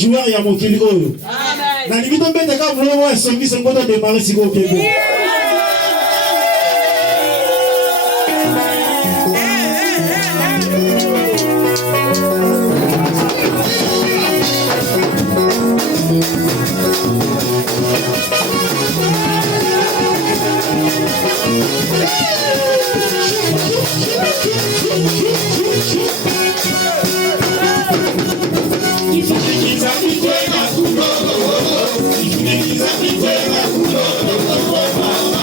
joueur ya mokili oyo na limito beta ka vraiment songi songo to démarrer siko kebe If you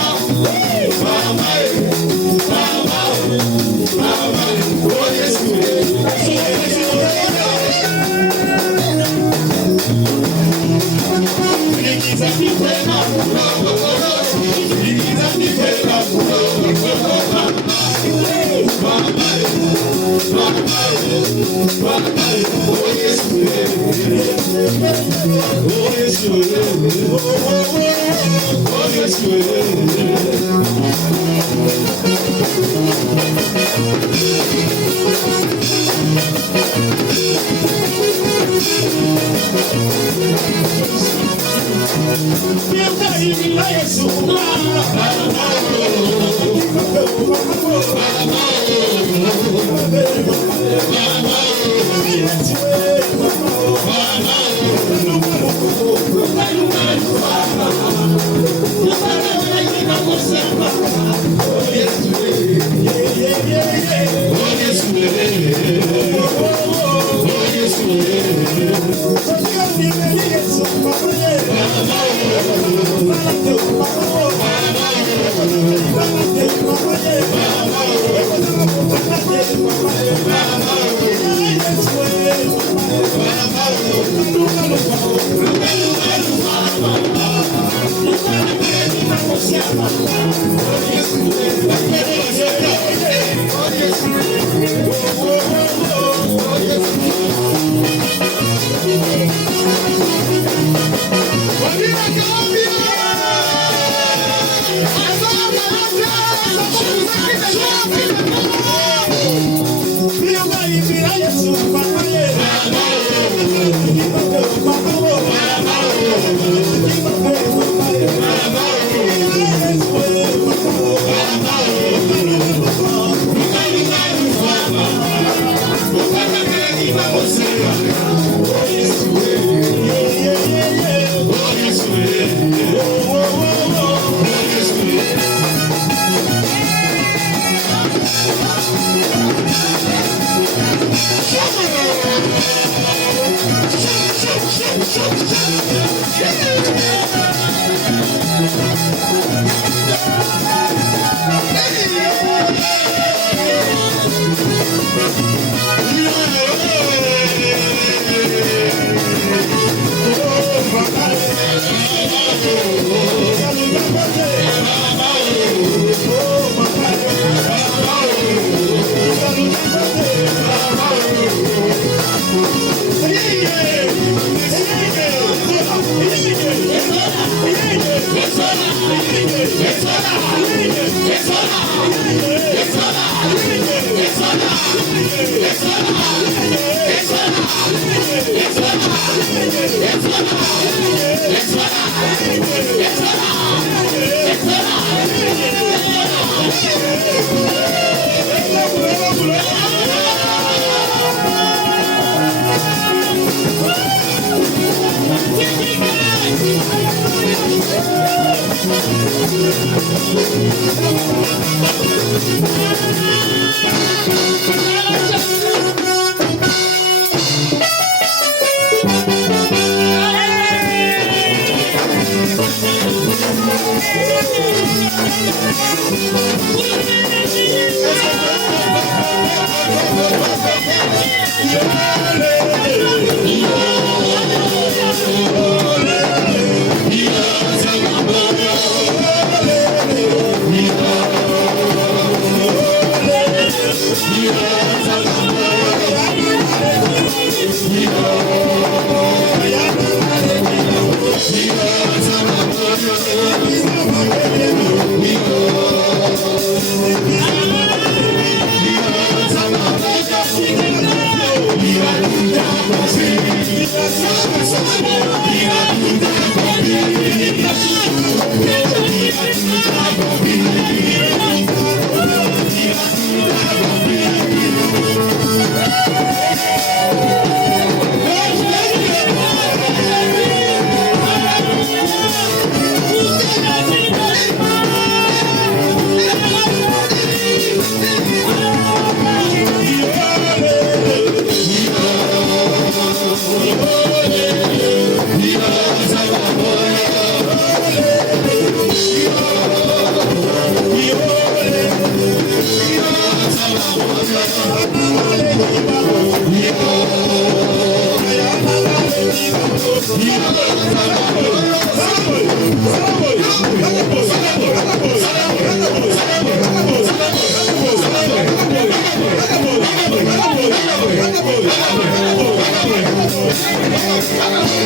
Jésus,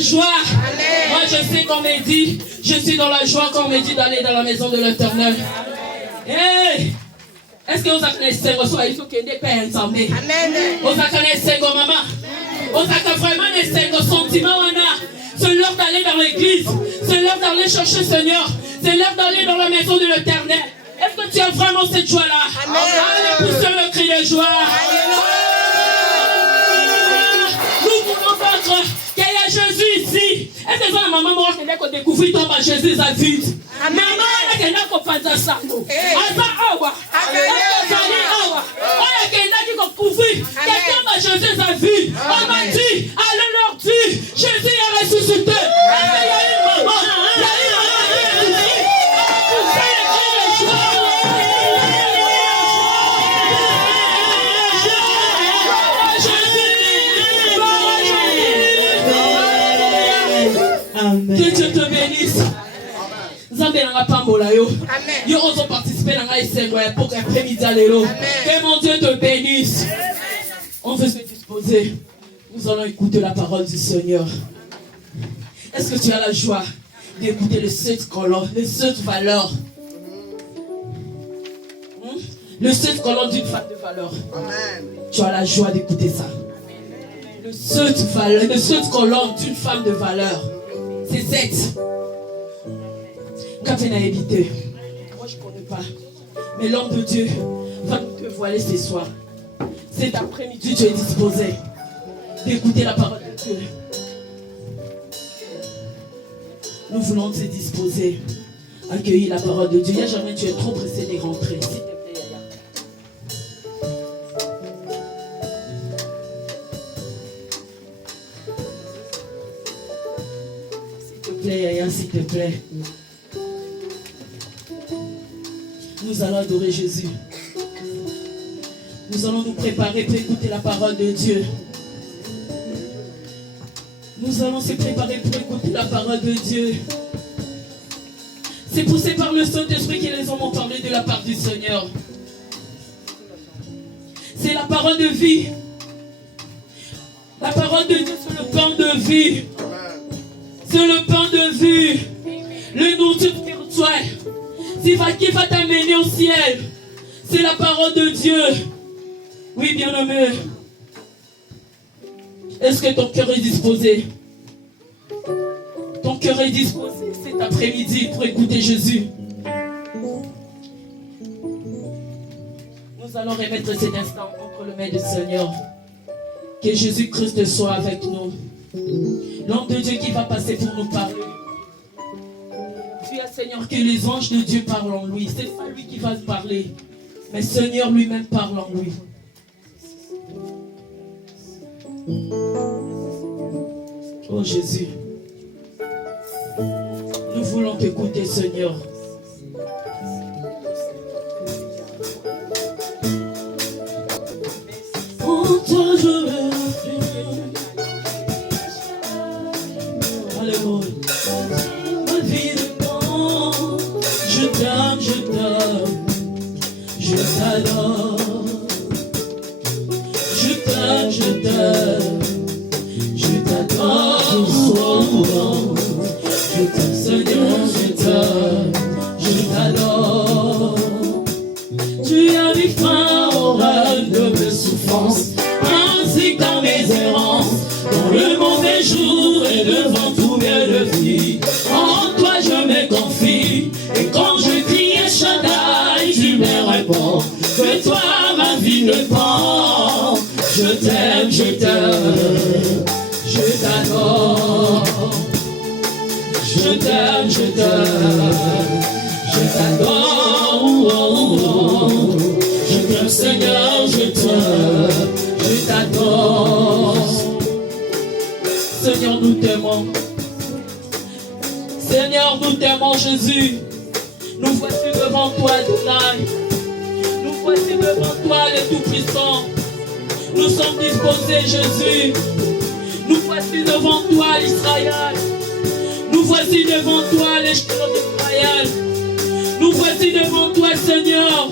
joie. Amen. Moi, je sais qu'on me dit, je suis dans la joie quand on me dit d'aller dans la maison de l'Éternel. Hey! Est-ce que vous connaissez soit il faut que des pères ensemble? Amen. Vous connaissez maman? Vous avez vraiment des sentiments? C'est l'heure d'aller dans l'église. C'est l'heure d'aller chercher le Seigneur. C'est l'heure d'aller dans la maison de l'Éternel. Est-ce que tu as vraiment cette joie-là? Allez, poussez le cri de joie. Nous voulons battre qu'il y a Jésus ici. Est-ce que la maman m'a découvert tombe à Jésus à vide? Maman, elle a fait ça. Asa awa. Quelqu'un m'a Jésus à vide. On m'a dit, allez leur dire, Jésus est ressuscité. Il y a une maman. Il y a une maman. Que Dieu te bénisse. Yo osons participer dans la Seigneur pour l'après-midi à l'élo. Que mon Dieu te bénisse. On veut se disposer. Nous allons écouter la parole du Seigneur. Est-ce que tu as la joie d'écouter les 7 colonnes, les 7 valeurs? Le 7 colonnes d'une femme de valeur. Amen. Tu as la joie d'écouter ça. Le 7 colonnes d'une femme de valeur. C'est 7. Quand tu as évité, moi je ne connais pas, mais l'homme de Dieu va nous dévoiler ce soir. Cet après-midi, tu es disposé d'écouter la parole de Dieu. Nous voulons te disposer à accueillir la parole de Dieu. Il n'y a jamais, tu es trop pressé de rentrer. S'il te plaît, Yaya, s'il te plaît. Nous allons adorer Jésus. Nous allons nous préparer pour écouter la parole de Dieu. Nous allons se préparer pour écouter la parole de Dieu. C'est poussé par le Saint-Esprit que les hommes ont parlé de la part du Seigneur. C'est la parole de vie. La parole de Dieu, c'est le pain de vie. C'est le pain de vie. Le nourriture spirituelle. Qui va t'amener au ciel. C'est la parole de Dieu. Oui, bien-aimé. Est-ce que ton cœur est disposé? Ton cœur est disposé cet après-midi pour écouter Jésus. Nous allons remettre cet instant entre les mains du Seigneur. Que Jésus-Christ soit avec nous. L'homme de Dieu qui va passer pour nous parler. Seigneur, que les anges de Dieu parlent en lui. C'est pas lui qui va parler, mais Seigneur lui-même parle en lui. Oh Jésus, nous voulons t'écouter, Seigneur. Pour toi je vais. Alléluia. Je t'aime, je t'adore. Je t'aime, je t'adore. Je t'aime, Seigneur, je t'adore. Tu as mis fin au rêve de mes souffrances, ainsi que dans mes errances, dans le mauvais jour et devant tout bien de vie. En toi je me confie. Et quand je crie Shaddai, tu me réponds. Que toi ma vie ne prend. Je t'aime, je t'adore. Je t'aime, je t'adore. Je t'aime Seigneur, je t'adore. Seigneur, nous t'aimons. Seigneur, nous t'aimons Jésus. Nous voici devant toi, Adonai. Nous voici devant toi, le Tout-Puissant. Nous sommes disposés, Jésus. Nous voici devant toi, Israël. Nous voici devant toi, les chevaux d'Israël. Nous voici devant toi, Seigneur.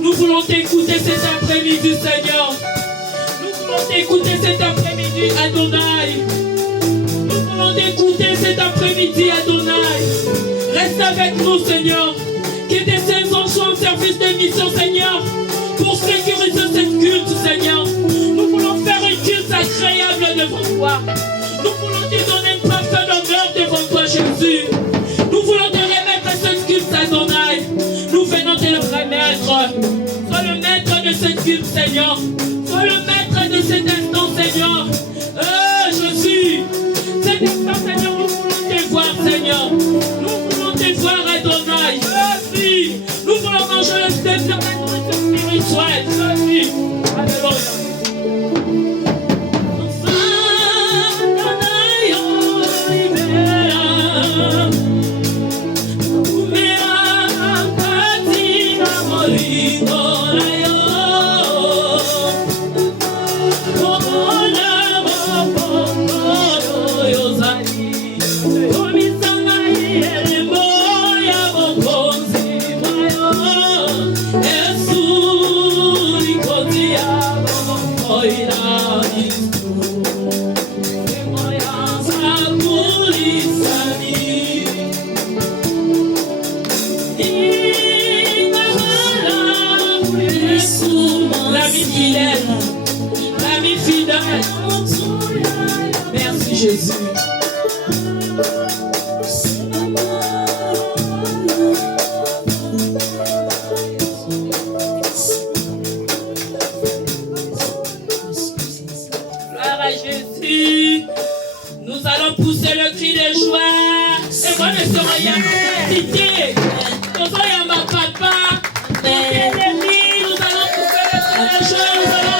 Nous voulons t'écouter cet après-midi, Seigneur. Nous voulons t'écouter cet après-midi, Adonai. Nous voulons voulons t'écouter cet après-midi, Adonai. Reste avec nous, Seigneur. Que tes saints anges soient en service de mission, Seigneur, pour sécuriser cette culte, Seigneur. Nous voulons faire un culte agréable devant toi. Nous voulons te donner une parfaite honneur devant toi, Jésus. Nous voulons te remettre cette culte, Adonai. Nous venons te le remettre. Sois le maître de cette culte, Seigneur. Sois le maître de cet instant, Seigneur. Jésus, cet instant, Seigneur, nous voulons te voir, Seigneur. Nous voulons te voir, Adonai. Jésus, nous voulons manger le steak de la nourriture spirituelle. Jésus, alléluia. Merci Jésus. Gloire à Jésus. Nous allons pousser le cri de joie. Et moi, je serai à cité. Nous allons ma papa. L'ennemi, nous allons pousser le cri de joie.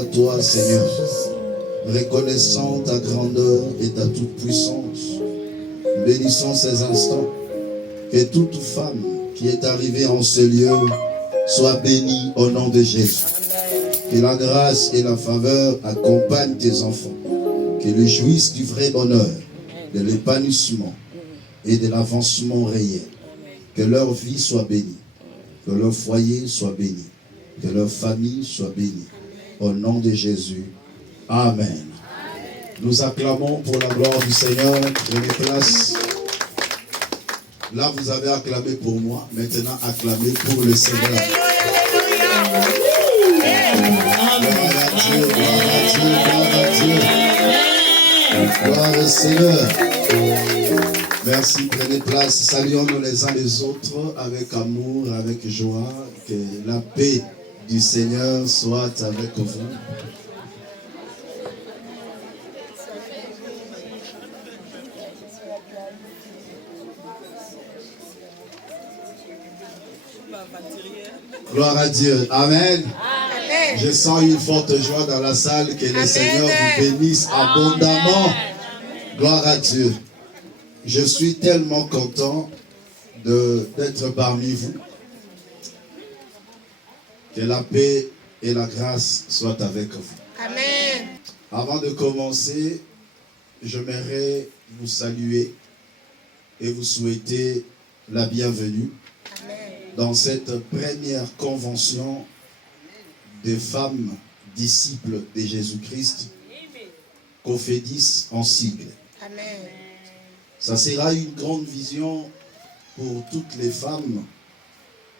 vers toi, Seigneur, reconnaissant ta grandeur et ta toute-puissance. Bénissons ces instants. Que toute femme qui est arrivée en ce lieu soit bénie au nom de Jésus. Que la grâce et la faveur accompagnent tes enfants. Qu'ils jouissent du vrai bonheur, de l'épanouissement et de l'avancement réel. Que leur vie soit bénie. Que leur foyer soit béni. Que leur famille soit bénie. Au nom de Jésus. Amen. Nous acclamons pour la gloire du Seigneur. Prenez place. Là, vous avez acclamé pour moi. Maintenant, acclamez pour le Seigneur. Gloire au Seigneur. Merci, prenez place. Saluons-nous les uns les autres avec amour, avec joie. Que la paix du Seigneur soit avec vous. Gloire à Dieu. Amen. Amen. Je sens une forte joie dans la salle. Que le Seigneur vous bénisse abondamment. Gloire à Dieu. Je suis tellement content d'être parmi vous. Que la paix et la grâce soient avec vous. Amen. Avant de commencer, j'aimerais vous saluer et vous souhaiter la bienvenue dans cette première convention des femmes disciples de Jésus-Christ, Cofedis en sigle. Amen. Ça sera une grande vision pour toutes les femmes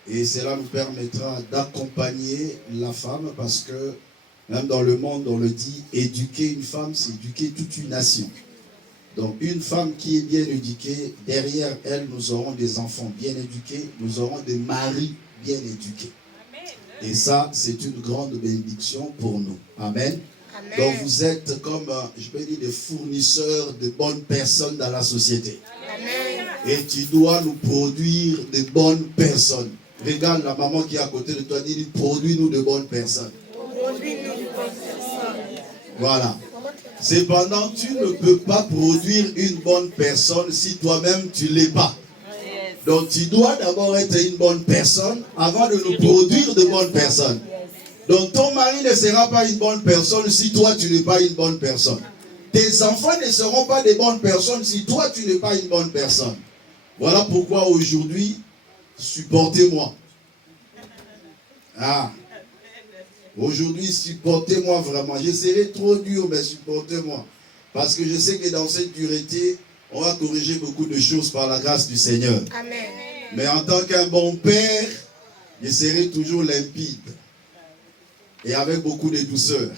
et cela nous permettra d'accompagner la femme parce que même dans le monde on le dit, éduquer une femme c'est éduquer toute une nation. Donc une femme qui est bien éduquée, derrière elle nous aurons des enfants bien éduqués, nous aurons des maris bien éduqués. Et ça c'est une grande bénédiction pour nous. Amen. Amen. Donc vous êtes comme, je peux dire, des fournisseurs de bonnes personnes dans la société. Amen. Et tu dois nous produire de bonnes personnes. Regarde la maman qui est à côté de toi, dit produis-nous de bonnes personnes. Produis-nous de bonnes personnes. Voilà. Cependant, tu ne peux pas produire une bonne personne si toi-même tu ne l'es pas. Donc tu dois d'abord être une bonne personne avant de nous produire de bonnes personnes. Donc ton mari ne sera pas une bonne personne si toi tu n'es pas une bonne personne. Tes enfants ne seront pas des bonnes personnes si toi tu n'es pas une bonne personne. Voilà pourquoi aujourd'hui, supportez-moi. Ah. Aujourd'hui, supportez-moi vraiment. Je serai trop dur, mais supportez-moi. Parce que je sais que dans cette dureté, on va corriger beaucoup de choses par la grâce du Seigneur. Amen. Mais en tant qu'un bon père, je serai toujours limpide. Et avec beaucoup de douceur.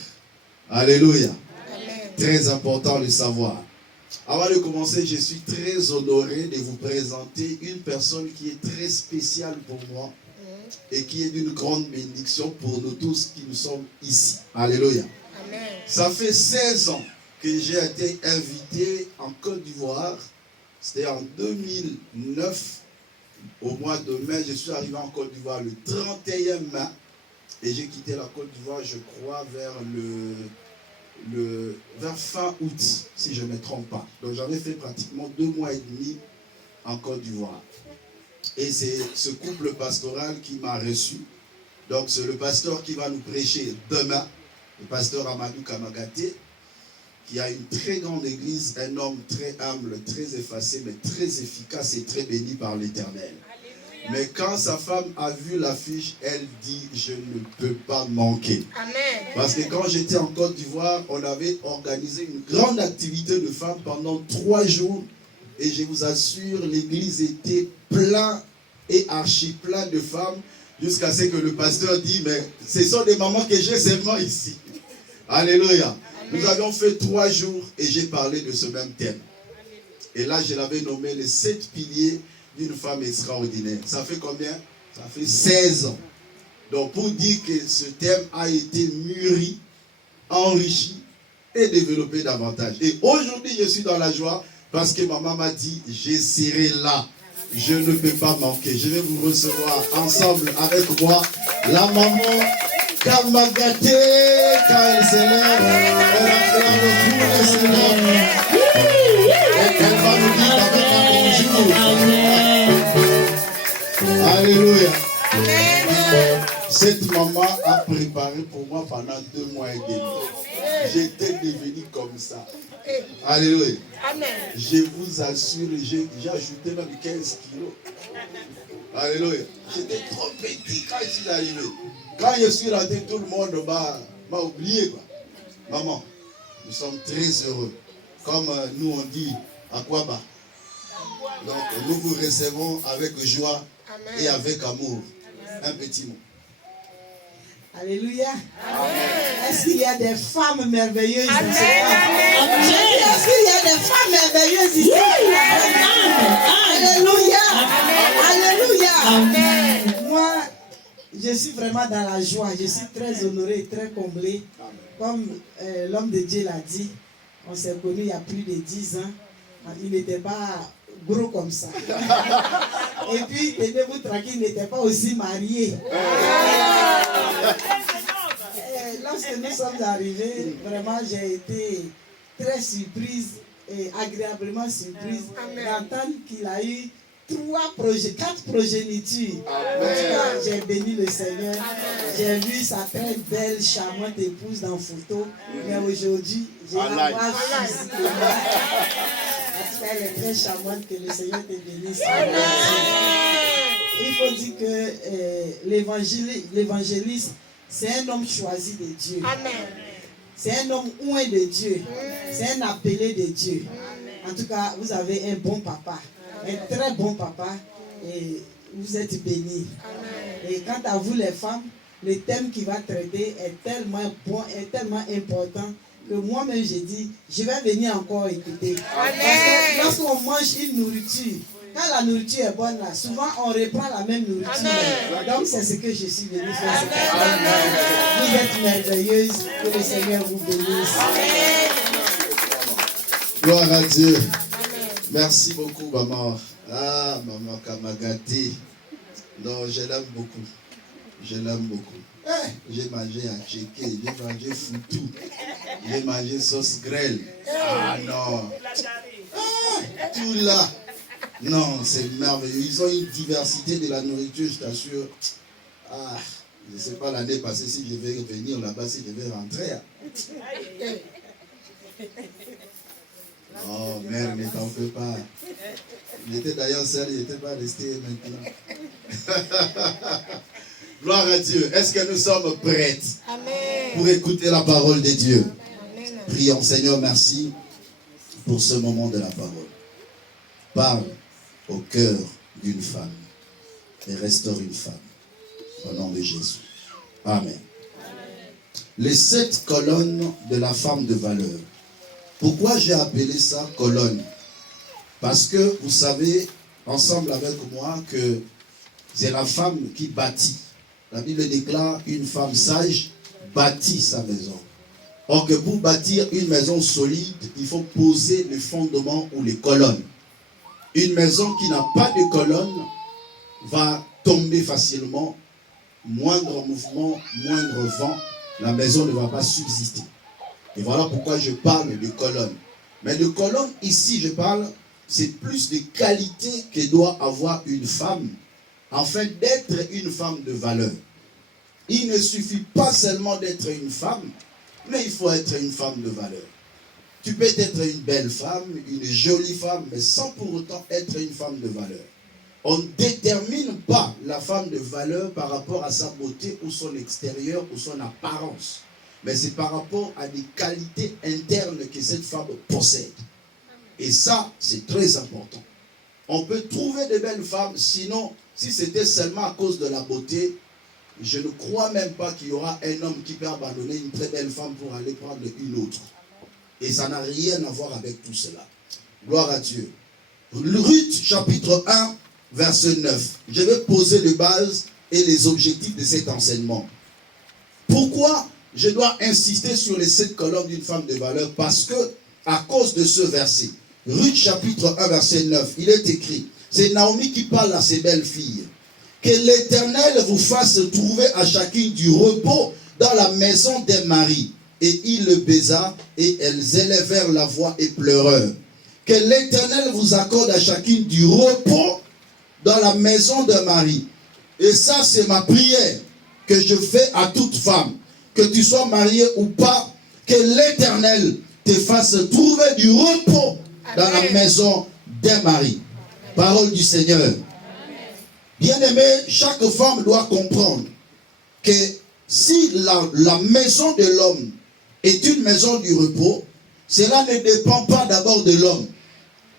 Alléluia. Amen. Très important de savoir. Avant de commencer, je suis très honoré de vous présenter une personne qui est très spéciale pour moi et qui est d'une grande bénédiction pour nous tous qui nous sommes ici. Alléluia. Amen. Ça fait 16 ans que j'ai été invité en Côte d'Ivoire. C'était en 2009, au mois de mai. Je suis arrivé en Côte d'Ivoire le 31 mai et j'ai quitté la Côte d'Ivoire, je crois, vers fin août, si je ne me trompe pas. Donc j'avais fait pratiquement 2 mois et demi en Côte d'Ivoire. Et c'est ce couple pastoral qui m'a reçu. Donc c'est le pasteur qui va nous prêcher demain, le pasteur Amadou Kamagaté, qui a une très grande église, un homme très humble, très effacé, mais très efficace et très béni par l'Éternel. Mais quand sa femme a vu l'affiche, elle dit, je ne peux pas manquer. Amen. Parce que quand j'étais en Côte d'Ivoire, on avait organisé une grande activité de femmes pendant 3 jours. Et je vous assure, l'église était plein et archi plein de femmes, jusqu'à ce que le pasteur dit, mais ce sont des mamans que j'ai seulement ici. Alléluia. Amen. Nous avions fait 3 jours et j'ai parlé de ce même thème. Et là, je l'avais nommé les 7 piliers d'une femme extraordinaire. Ça fait combien? Ça fait 16 ans. Donc pour dire que ce thème a été mûri, enrichi et développé davantage. Et aujourd'hui, je suis dans la joie parce que maman m'a dit, je serai là. Je ne peux pas manquer. Je vais vous recevoir ensemble avec moi, la maman Kamagaté, quand elle s'élève, elle acclame pour le Seigneur. Elle va nous dire avec un bonjour. Alléluia. Cette maman a préparé pour moi pendant 2 mois et demi. J'étais devenu comme ça. Alléluia. Je vous assure, j'ai ajouté même 15 kilos. Alléluia. J'étais trop petit quand je suis arrivé. Quand je suis rentré, tout le monde m'a oublié. Quoi. Maman, nous sommes très heureux. Comme nous on dit, à quoi bas. Donc nous vous recevons avec joie et avec amour. Un petit mot. Alléluia. Est-ce qu'il y a des femmes merveilleuses ici? Est-ce qu'il y a des femmes merveilleuses ici? Alléluia. Alléluia. Moi, je suis vraiment dans la joie. Je suis très honoré et très comblé. Comme l'homme de Dieu l'a dit, on s'est connus il y a plus de 10 ans. Il n'était pas gros comme ça. Et puis, tenez-vous tranquille, il n'était pas aussi marié. Lorsque nous sommes arrivés, vraiment j'ai été très surprise et agréablement surprise d'entendre qu'il a eu 4 progénitures. En tout cas, j'ai béni le Seigneur. J'ai vu sa très belle, charmante épouse dans la photo. Mais aujourd'hui, j'ai la vois physiquement. En tout cas, elle est très charmante, que le Seigneur te bénisse. Il faut dire que l'évangéliste, c'est un homme choisi de Dieu. C'est un homme oint de Dieu. C'est un appelé de Dieu. En tout cas, vous avez un bon papa. Un très bon papa. Et vous êtes bénis. Et quant à vous les femmes, le thème qu'il va traiter est tellement bon, est tellement important que moi-même j'ai dit, je vais venir encore écouter. Parce que lorsqu'on mange une nourriture, quand la nourriture est bonne là, souvent on reprend la même nourriture. Donc c'est ce que je suis venu faire. Vous êtes merveilleuses, que le Seigneur vous bénisse. Gloire à Dieu. Merci beaucoup, maman. Ah, maman Kamagaté. Non, je l'aime beaucoup. Je l'aime beaucoup. J'ai mangé à Tchéké, j'ai mangé foutou, j'ai mangé sauce grêle. Ah non. Tout là. Non, c'est merveilleux. Ils ont une diversité de la nourriture, je t'assure. Ah, je ne sais pas l'année passée si je vais venir là-bas, si je vais rentrer. Oh, mère, ne t'en fais pas. Il était d'ailleurs seul, il n'était pas resté maintenant. Gloire à Dieu. Est-ce que nous sommes prêtes pour écouter la parole de Dieu? Amen. Prions, Seigneur, merci pour ce moment de la parole. Parle au cœur d'une femme et restaure une femme. Au nom de Jésus. Amen. Les 7 colonnes de la femme de valeur. Pourquoi j'ai appelé ça colonne? Parce que vous savez, ensemble avec moi, que c'est la femme qui bâtit. La Bible déclare une femme sage bâtit sa maison. Or que pour bâtir une maison solide, il faut poser les fondements ou les colonnes. Une maison qui n'a pas de colonnes va tomber facilement. Moindre mouvement, moindre vent, la maison ne va pas subsister. Et voilà pourquoi je parle de colonnes. Mais de colonnes, ici je parle, c'est plus de qualité que doit avoir une femme afin d'être une femme de valeur. Il ne suffit pas seulement d'être une femme, mais il faut être une femme de valeur. Tu peux être une belle femme, une jolie femme, mais sans pour autant être une femme de valeur. On ne détermine pas la femme de valeur par rapport à sa beauté ou son extérieur ou son apparence. Mais c'est par rapport à des qualités internes que cette femme possède. Et ça, c'est très important. On peut trouver de belles femmes, sinon, si c'était seulement à cause de la beauté, je ne crois même pas qu'il y aura un homme qui peut abandonner une très belle femme pour aller prendre une autre. Et ça n'a rien à voir avec tout cela. Gloire à Dieu. Ruth, chapitre 1, verset 9. Je vais poser les bases et les objectifs de cet enseignement. Pourquoi je dois insister sur les 7 colonnes d'une femme de valeur? Parce que, à cause de ce verset, Ruth chapitre 1 verset 9, il est écrit, c'est Naomi qui parle à ses belles filles, que l'Éternel vous fasse trouver à chacune du repos dans la maison des maris. Et il le baisa, et elles élevèrent la voix et pleurèrent. Que l'Éternel vous accorde à chacune du repos dans la maison de mari. Et ça, c'est ma prière que je fais à toute femme. Que tu sois mariée ou pas, que l'Éternel te fasse trouver du repos dans la maison des maris. Parole du Seigneur. Bien-aimé, chaque femme doit comprendre que si la maison de l'homme est une maison du repos, cela ne dépend pas d'abord de l'homme.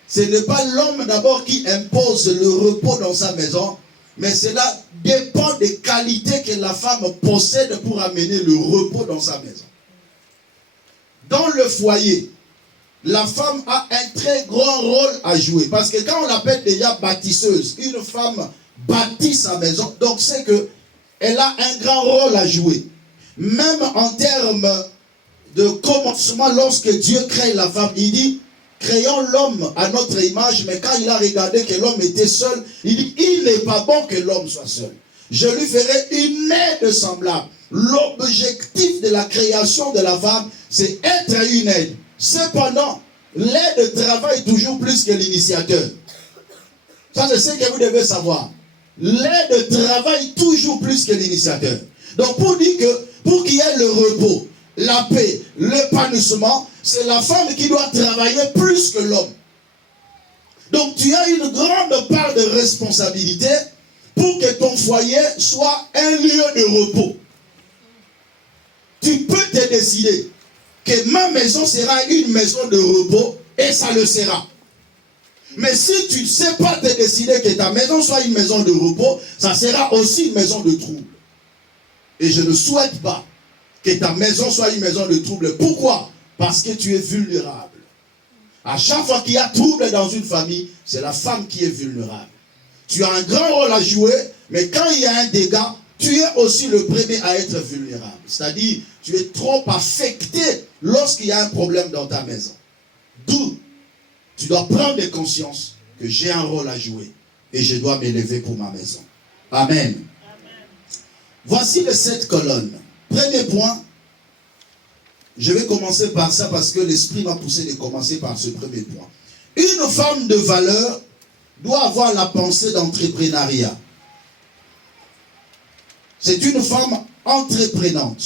Ce n'est pas l'homme d'abord qui impose le repos dans sa maison, mais cela dépend des qualités que la femme possède pour amener le repos dans sa maison. Dans le foyer, la femme a un très grand rôle à jouer. Parce que quand on l'appelle déjà bâtisseuse, une femme bâtit sa maison, donc c'est qu'elle a un grand rôle à jouer. Même en termes de commencement, lorsque Dieu crée la femme, il dit, créons l'homme à notre image, mais quand il a regardé que l'homme était seul, il dit, il n'est pas bon que l'homme soit seul. Je lui ferai une aide semblable. L'objectif de la création de la femme, c'est être une aide. Cependant, l'aide travaille toujours plus que l'initiateur. Ça, c'est ce que vous devez savoir. L'aide travaille toujours plus que l'initiateur. Donc, pour dire que, pour qu'il y ait le repos, la paix, l'épanouissement, c'est la femme qui doit travailler plus que l'homme. Donc, tu as une grande part de responsabilité pour que ton foyer soit un lieu de repos. Tu peux te décider que ma maison sera une maison de repos et ça le sera. Mais si tu ne sais pas te décider que ta maison soit une maison de repos, ça sera aussi une maison de trouble. Et je ne souhaite pas que ta maison soit une maison de trouble. Pourquoi? Parce que tu es vulnérable. À chaque fois qu'il y a trouble dans une famille, c'est la femme qui est vulnérable. Tu as un grand rôle à jouer, mais quand il y a un dégât, tu es aussi le premier à être vulnérable. C'est-à-dire, tu es trop affecté lorsqu'il y a un problème dans ta maison. D'où tu dois prendre conscience que j'ai un rôle à jouer et je dois m'élever pour ma maison. Amen. Voici les 7 colonnes. Premier point, je vais commencer par ça parce que l'Esprit m'a poussé de commencer par ce premier point. Une femme de valeur doit avoir la pensée d'entrepreneuriat. C'est une femme entreprenante.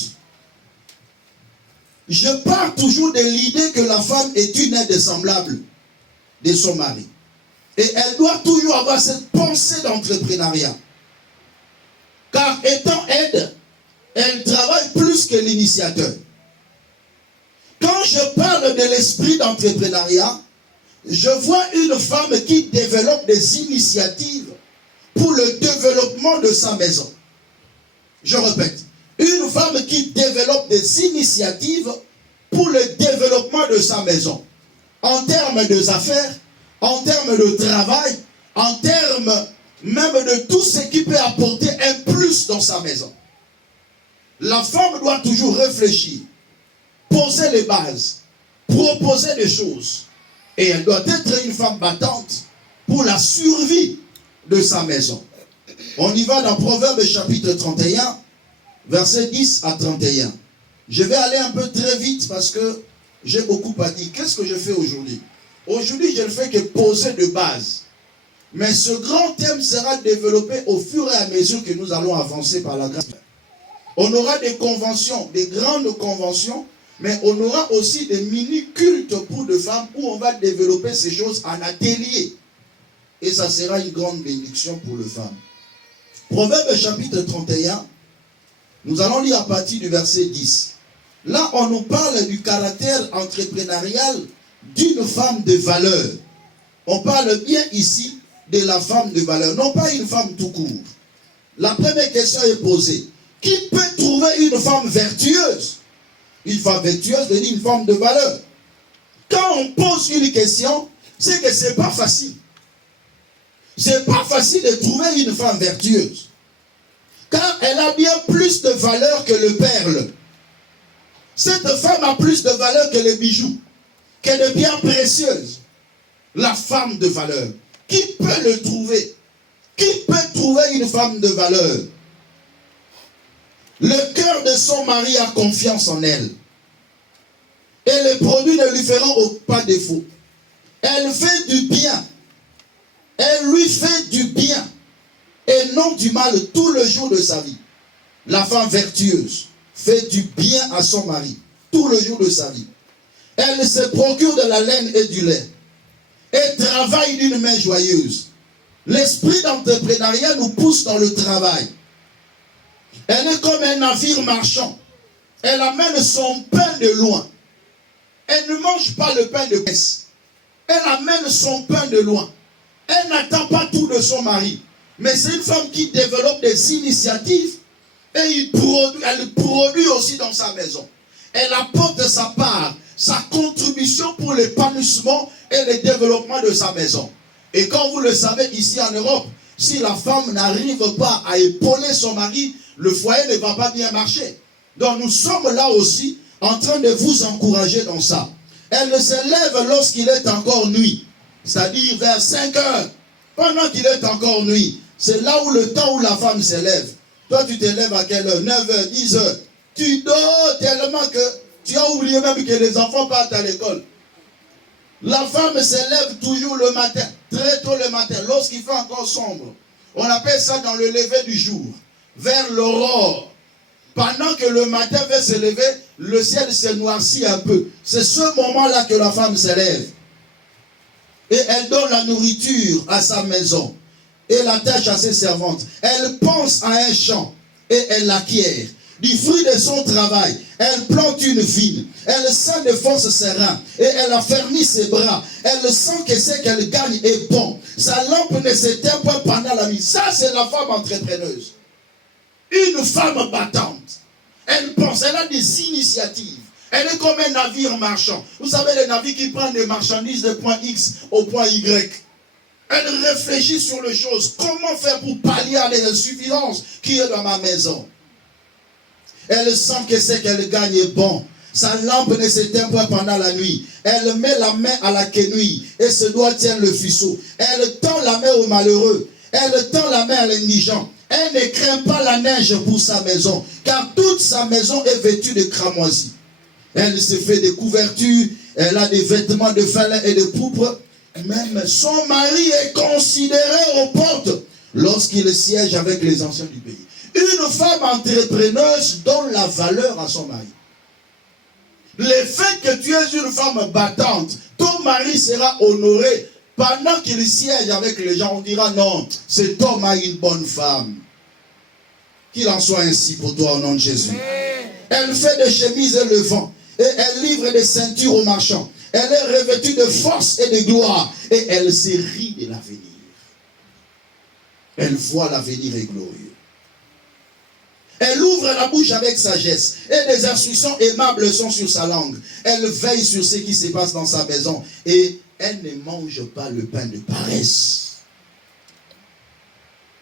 Je pars toujours de l'idée que la femme est une aide semblable de son mari. Et elle doit toujours avoir cette pensée d'entrepreneuriat. Car étant aide, elle travaille plus que l'initiateur. Quand je parle de l'esprit d'entrepreneuriat, je vois une femme qui développe des initiatives pour le développement de sa maison. Je répète, une femme qui développe des initiatives pour le développement de sa maison. En termes de affaires, en termes de travail, en termes même de tout ce qui peut apporter un plus dans sa maison. La femme doit toujours réfléchir, poser les bases, proposer des choses. Et elle doit être une femme battante pour la survie de sa maison. On y va dans Proverbes chapitre 31, versets 10 à 31. Je vais aller un peu très vite parce que j'ai beaucoup à dire. Qu'est-ce que je fais aujourd'hui? Aujourd'hui, je ne fais que poser de base. Mais ce grand thème sera développé au fur et à mesure que nous allons avancer par la grâce. On aura des conventions, des grandes conventions, mais on aura aussi des mini-cultes pour des femmes où on va développer ces choses en atelier. Et ça sera une grande bénédiction pour les femmes. Proverbe chapitre 31, nous allons lire à partir du verset 10. Là, on nous parle du caractère entrepreneurial d'une femme de valeur. On parle bien ici de la femme de valeur, non pas une femme tout court. La première question est posée. Qui peut trouver une femme vertueuse? Une femme vertueuse veut dire une femme de valeur. Quand on pose une question, c'est que ce n'est pas facile. Ce n'est pas facile de trouver une femme vertueuse. Car elle a bien plus de valeur que le perle. Cette femme a plus de valeur que les bijoux, que les biens précieuses. La femme de valeur. Qui peut le trouver? Qui peut trouver une femme de valeur? Le cœur de son mari a confiance en elle. Et les produits ne lui feront pas défaut. Elle fait du bien. Elle lui fait du bien. Et non du mal tout le jour de sa vie. La femme vertueuse fait du bien à son mari tout le jour de sa vie. Elle se procure de la laine et du lait. Et travaille d'une main joyeuse. L'esprit d'entrepreneuriat nous pousse dans le travail. Elle est comme un navire marchand. Elle amène son pain de loin. Elle ne mange pas le pain de presse. Elle amène son pain de loin. Elle n'attend pas tout de son mari. Mais c'est une femme qui développe des initiatives et elle produit aussi dans sa maison. Elle apporte sa part, sa contribution pour l'épanouissement et le développement de sa maison. Et comme vous le savez, ici en Europe, si la femme n'arrive pas à épauler son mari, le foyer ne va pas bien marcher. Donc nous sommes là aussi en train de vous encourager dans ça. Elle se lève lorsqu'il est encore nuit, c'est-à-dire vers 5 heures, pendant qu'il est encore nuit. C'est là où le temps où la femme se lève. Toi, tu te lèves à quelle heure? 9 heures, 10 heures. Tu dors tellement que tu as oublié même que les enfants partent à l'école. La femme se lève toujours le matin, très tôt le matin, lorsqu'il fait encore sombre. On appelle ça dans le lever du jour, vers l'aurore. Pendant que le matin va se lever, le ciel se noircit un peu. C'est ce moment-là que la femme se lève. Et elle donne la nourriture à sa maison. Et la tâche à ses servantes. Elle pense à un champ et elle l'acquiert. Du fruit de son travail, elle plante une vigne. Elle sent de force ses reins et elle affermit ses bras. Elle sent que ce qu'elle gagne est bon. Sa lampe ne s'éteint pas pendant la nuit. Ça, c'est la femme entrepreneuse. Une femme battante. Elle pense, elle a des initiatives. Elle est comme un navire marchand. Vous savez, les navires qui prennent des marchandises de point X au point Y. Elle réfléchit sur les choses. Comment faire pour pallier à l'insuffisance qui est dans ma maison? Elle sent que ce qu'elle gagne est bon. Sa lampe ne s'éteint pas pendant la nuit. Elle met la main à la quenouille et ses doigts tiennent le fuseau. Elle tend la main au malheureux. Elle tend la main à l'indigent. Elle ne craint pas la neige pour sa maison, car toute sa maison est vêtue de cramoisis. Elle se fait des couvertures, elle a des vêtements de fin et de pourpre. Même son mari est considéré aux portes lorsqu'il siège avec les anciens du pays. Une femme entrepreneuse donne la valeur à son mari. Le fait que tu es une femme battante, ton mari sera honoré. Pendant qu'il siège avec les gens, on dira non, cet homme a une bonne femme. Qu'il en soit ainsi pour toi au nom de Jésus. Elle fait des chemises levant et elle livre des ceintures aux marchands. Elle est revêtue de force et de gloire et elle se rit de l'avenir. Elle voit l'avenir est glorieux. Elle ouvre la bouche avec sagesse et des instructions aimables sont sur sa langue. Elle veille sur ce qui se passe dans sa maison et elle ne mange pas le pain de paresse.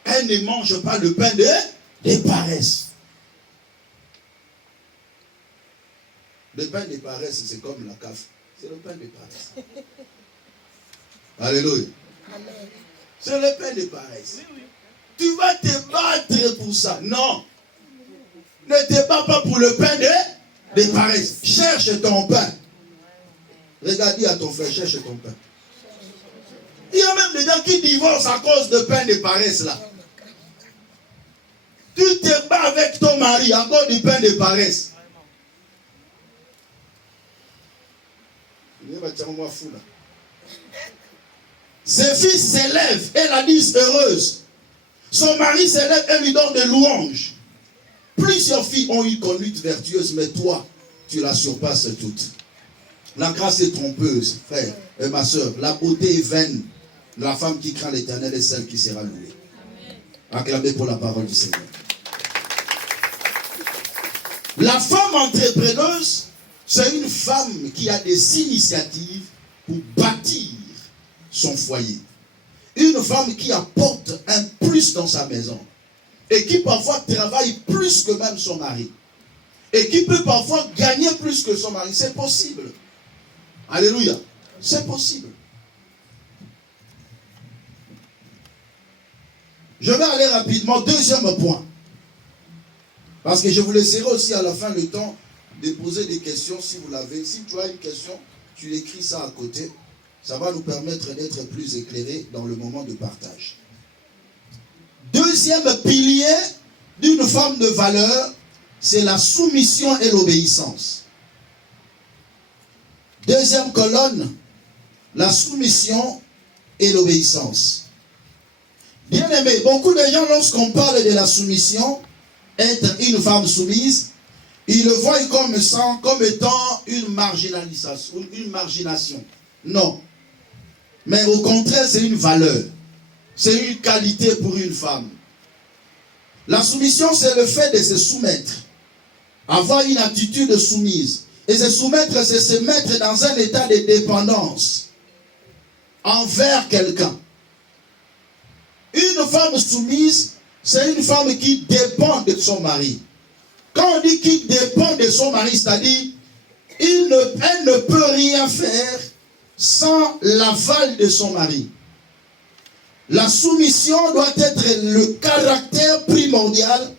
Elle ne mange pas le pain de paresse. Le pain de paresse, c'est comme la café. C'est le pain de paresse. Alléluia. C'est le pain de paresse. Tu vas te battre pour ça. Non. Ne te bats pas pour le pain de paresse. Cherche ton pain. Regarde, dis à ton frère, cherche ton pain. Il y a même des gens qui divorcent à cause de pain de paresse là. Tu te bats avec ton mari à cause du pain de paresse. Ses fils s'élèvent et la disent heureuse. Son mari s'élève et lui donne des louanges. Plusieurs filles ont une conduite vertueuse, mais toi, tu la surpasses toute. La grâce est trompeuse, frère et ma soeur. La beauté est vaine. La femme qui craint l'Éternel est celle qui sera louée. Acclamez pour la parole du Seigneur. La femme entrepreneuse, c'est une femme qui a des initiatives pour bâtir son foyer. Une femme qui apporte un plus dans sa maison. Et qui parfois travaille plus que même son mari. Et qui peut parfois gagner plus que son mari. C'est possible. Alléluia. C'est possible. Je vais aller rapidement. Deuxième point. Parce que je vous laisserai aussi à la fin le temps de poser des questions si vous l'avez. Si tu as une question, tu écris ça à côté. Ça va nous permettre d'être plus éclairés dans le moment de partage. Deuxième pilier d'une femme de valeur, c'est la soumission et l'obéissance. Deuxième colonne, la soumission et l'obéissance. Bien aimé, beaucoup de gens, lorsqu'on parle de la soumission, être une femme soumise, ils le voient comme étant une margination. Non. Mais au contraire, c'est une valeur. C'est une qualité pour une femme. La soumission, c'est le fait de se soumettre. Avoir une attitude soumise. Et se soumettre, c'est se mettre dans un état de dépendance envers quelqu'un. Une femme soumise, c'est une femme qui dépend de son mari. Quand on dit qu'il dépend de son mari, c'est-à-dire elle ne peut rien faire sans l'aval de son mari. La soumission doit être le caractère primordial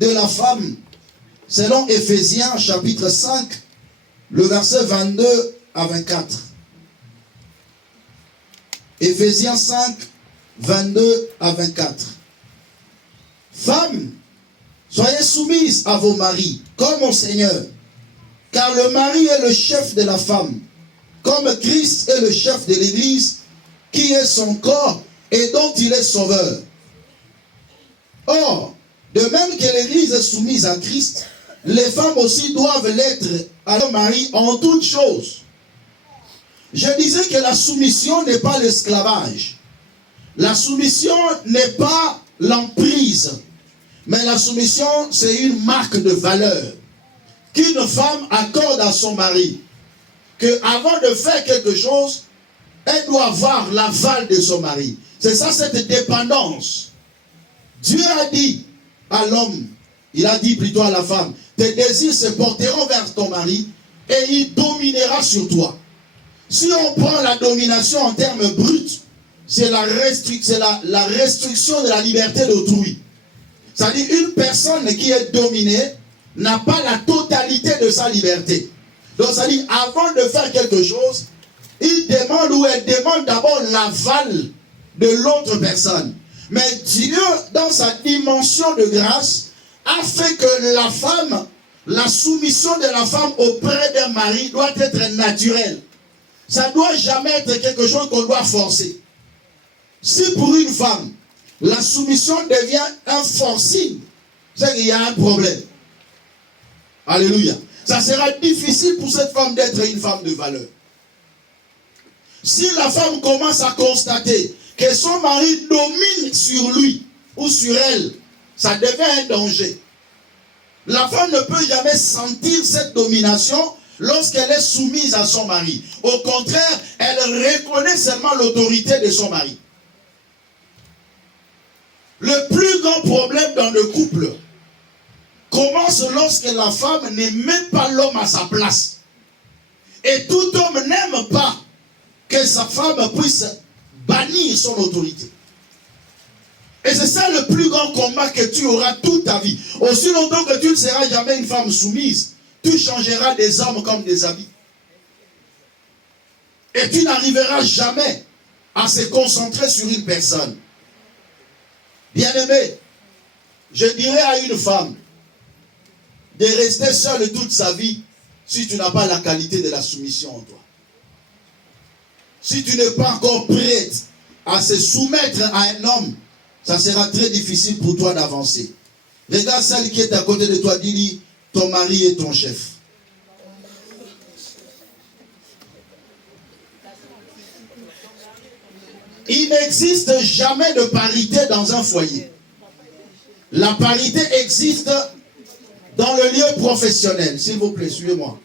de la femme. Selon Éphésiens chapitre 5, le verset 22 à 24. Éphésiens 5, 22 à 24. Femmes, soyez soumises à vos maris, comme au Seigneur. Car le mari est le chef de la femme, comme Christ est le chef de l'Église, qui est son corps et dont il est sauveur. Or, de même que l'Église est soumise à Christ, les femmes aussi doivent l'être à leur mari en toutes choses. Je disais que la soumission n'est pas l'esclavage. La soumission n'est pas l'emprise. Mais la soumission, c'est une marque de valeur qu'une femme accorde à son mari. Qu'avant de faire quelque chose, elle doit avoir l'aval de son mari. C'est ça, cette dépendance. Dieu a dit à l'homme, il a dit plutôt à la femme, tes désirs se porteront vers ton mari et il dominera sur toi. Si on prend la domination en termes bruts, c'est la restriction de la liberté d'autrui. C'est-à-dire une personne qui est dominée n'a pas la totalité de sa liberté. Donc c'est-à-dire avant de faire quelque chose, il demande ou elle demande d'abord l'aval de l'autre personne. Mais Dieu, dans sa dimension de grâce, a fait que la femme, la soumission de la femme auprès d'un mari doit être naturelle. Ça ne doit jamais être quelque chose qu'on doit forcer. Si pour une femme, la soumission devient un forcing, c'est qu'il y a un problème. Alléluia. Ça sera difficile pour cette femme d'être une femme de valeur. Si la femme commence à constater que son mari domine sur lui ou sur elle, ça devient un danger. La femme ne peut jamais sentir cette domination lorsqu'elle est soumise à son mari. Au contraire, elle reconnaît seulement l'autorité de son mari. Le plus grand problème dans le couple commence lorsque la femme ne met pas l'homme à sa place. Et tout homme n'aime pas que sa femme puisse bannir son autorité. Et c'est ça le plus grand combat que tu auras toute ta vie. Aussi longtemps que tu ne seras jamais une femme soumise, tu changeras des hommes comme des habits. Et tu n'arriveras jamais à se concentrer sur une personne. Bien-aimé, je dirais à une femme de rester seule toute sa vie si tu n'as pas la qualité de la soumission en toi. Si tu n'es pas encore prête à se soumettre à un homme, ça sera très difficile pour toi d'avancer. Regarde celle qui est à côté de toi, dis-lui, ton mari est ton chef. Il n'existe jamais de parité dans un foyer. La parité existe dans le lieu professionnel. S'il vous plaît, suivez-moi.